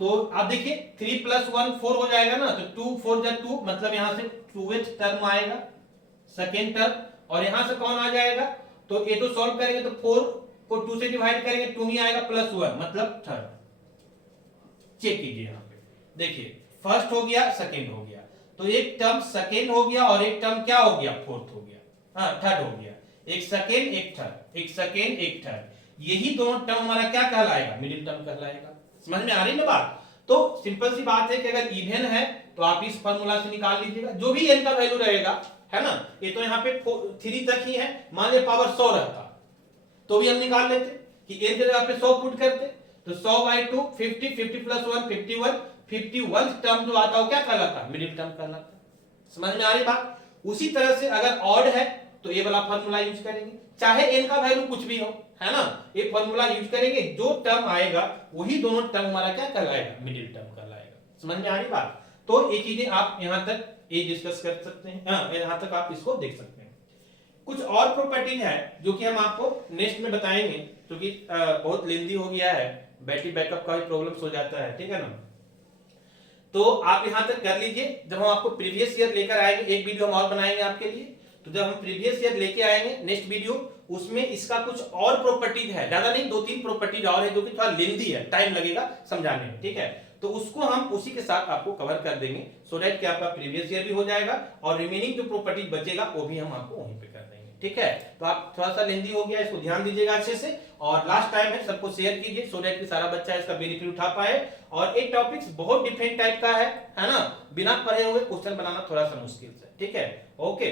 तो आप देखिए 3 + 1 4 हो जाएगा ना, तो 2 4 जा 2, मतलब यहां से 2th टर्म आएगा, सेकेंड टर्म, और यहां से कौन आ जाएगा, तो ये तो सॉल्व करेंगे तो 4 को 2 से डिवाइड करेंगे 2 ही आएगा, +1 मतलब थर्ड। चेक कीजिए यहां पे, देखिए फर्स्ट हो गया, सेकेंड हो गया, तो एक टर्म सेकेंड हो गया और एक टर्म क्या हो गया, फोर्थ हो गया, हाँ थर्ड हो गया, एक सेकेंड एक थर्ड, एक सेकेंड एक थर्ड, यही दोनों टर्म हमारा क्या कहलाएगा, मिडिल टर्म कहलाएगा। समझ में आ रही ना बात? तो सिंपल सी बात है कि अगर इवन है तो आप इस फार्मूला से निकाल लीजिएगा, जो भी n का वैल्यू रहेगा, है ना, ये तो यहाँ पे 3 तक ही है, मान लिया पावर 100 रहता तो भी हम निकाल लेते कि n की जगह पे 100 पुट करते, तो 100/2 50, 50 + 1 51, 51 टर्म जो आता है क्या कहलाता है, मिडिल टर्म कहलाता है। समझ में आ रही बात? उसी तरह से अगर ऑड है तो ये वाला फार्मूला यूज करेंगे, चाहे n का वैल्यू कुछ भी हो, है ना, ये फार्मूला यूज करेंगे, जो टर्म आएगा वही दोनों टर्म हमारा क्या कहलाएगा, मिडिल टर्म कहलाएगा। समझ में आ रही बात? तो ये चीजें आप यहां तक ये डिस्कस कर सकते हैं, हाँ यहां तक आप इसको देख सकते हैं। कुछ और प्रॉपर्टीज है जो कि हम आपको नेक्स्ट में बताएंगे, क्योंकि बहुत लेंदी हो गया है, बैटरी बैकअप का भी प्रॉब्लम्स हो जाता है, ठीक है ना। तो आप यहां तक कर लीजिए, जब हम आपको प्रीवियस ईयर लेकर आएंगे, एक वीडियो हम और बनाएंगे आपके लिए, तो जब हम प्रीवियस ईयर लेके आएंगे नेक्स्ट वीडियो, उसमें इसका कुछ और प्रॉपर्टीज है, ज्यादा नहीं 2-3 प्रॉपर्टीज और है जो कि थोड़ा लेंदी है, टाइम लगेगा समझाने में, ठीक है, तो उसको हम उसी के साथ आपको कवर कर देंगे, सो दैट कि आपका प्रीवियस ईयर भी हो जाएगा और रिमेनिंग जो प्रॉपर्टीज बचेगा वो भी हम आपको वहीं पे कर देंगे, ठीक है। तो आप थोड़ा सा लेंदी हो गया, इसको ध्यान दीजिएगा अच्छे से, और लास्ट टाइम है सबको शेयर कीजिए सो दैट कि सारा बच्चा इसका बेनिफिट उठा पाए। और एक टॉपिक्स बहुत डिफरेंट टाइप का है ना, बिना पढ़े हुए क्वेश्चन बनाना थोड़ा सा मुश्किल है, ठीक है। ओके।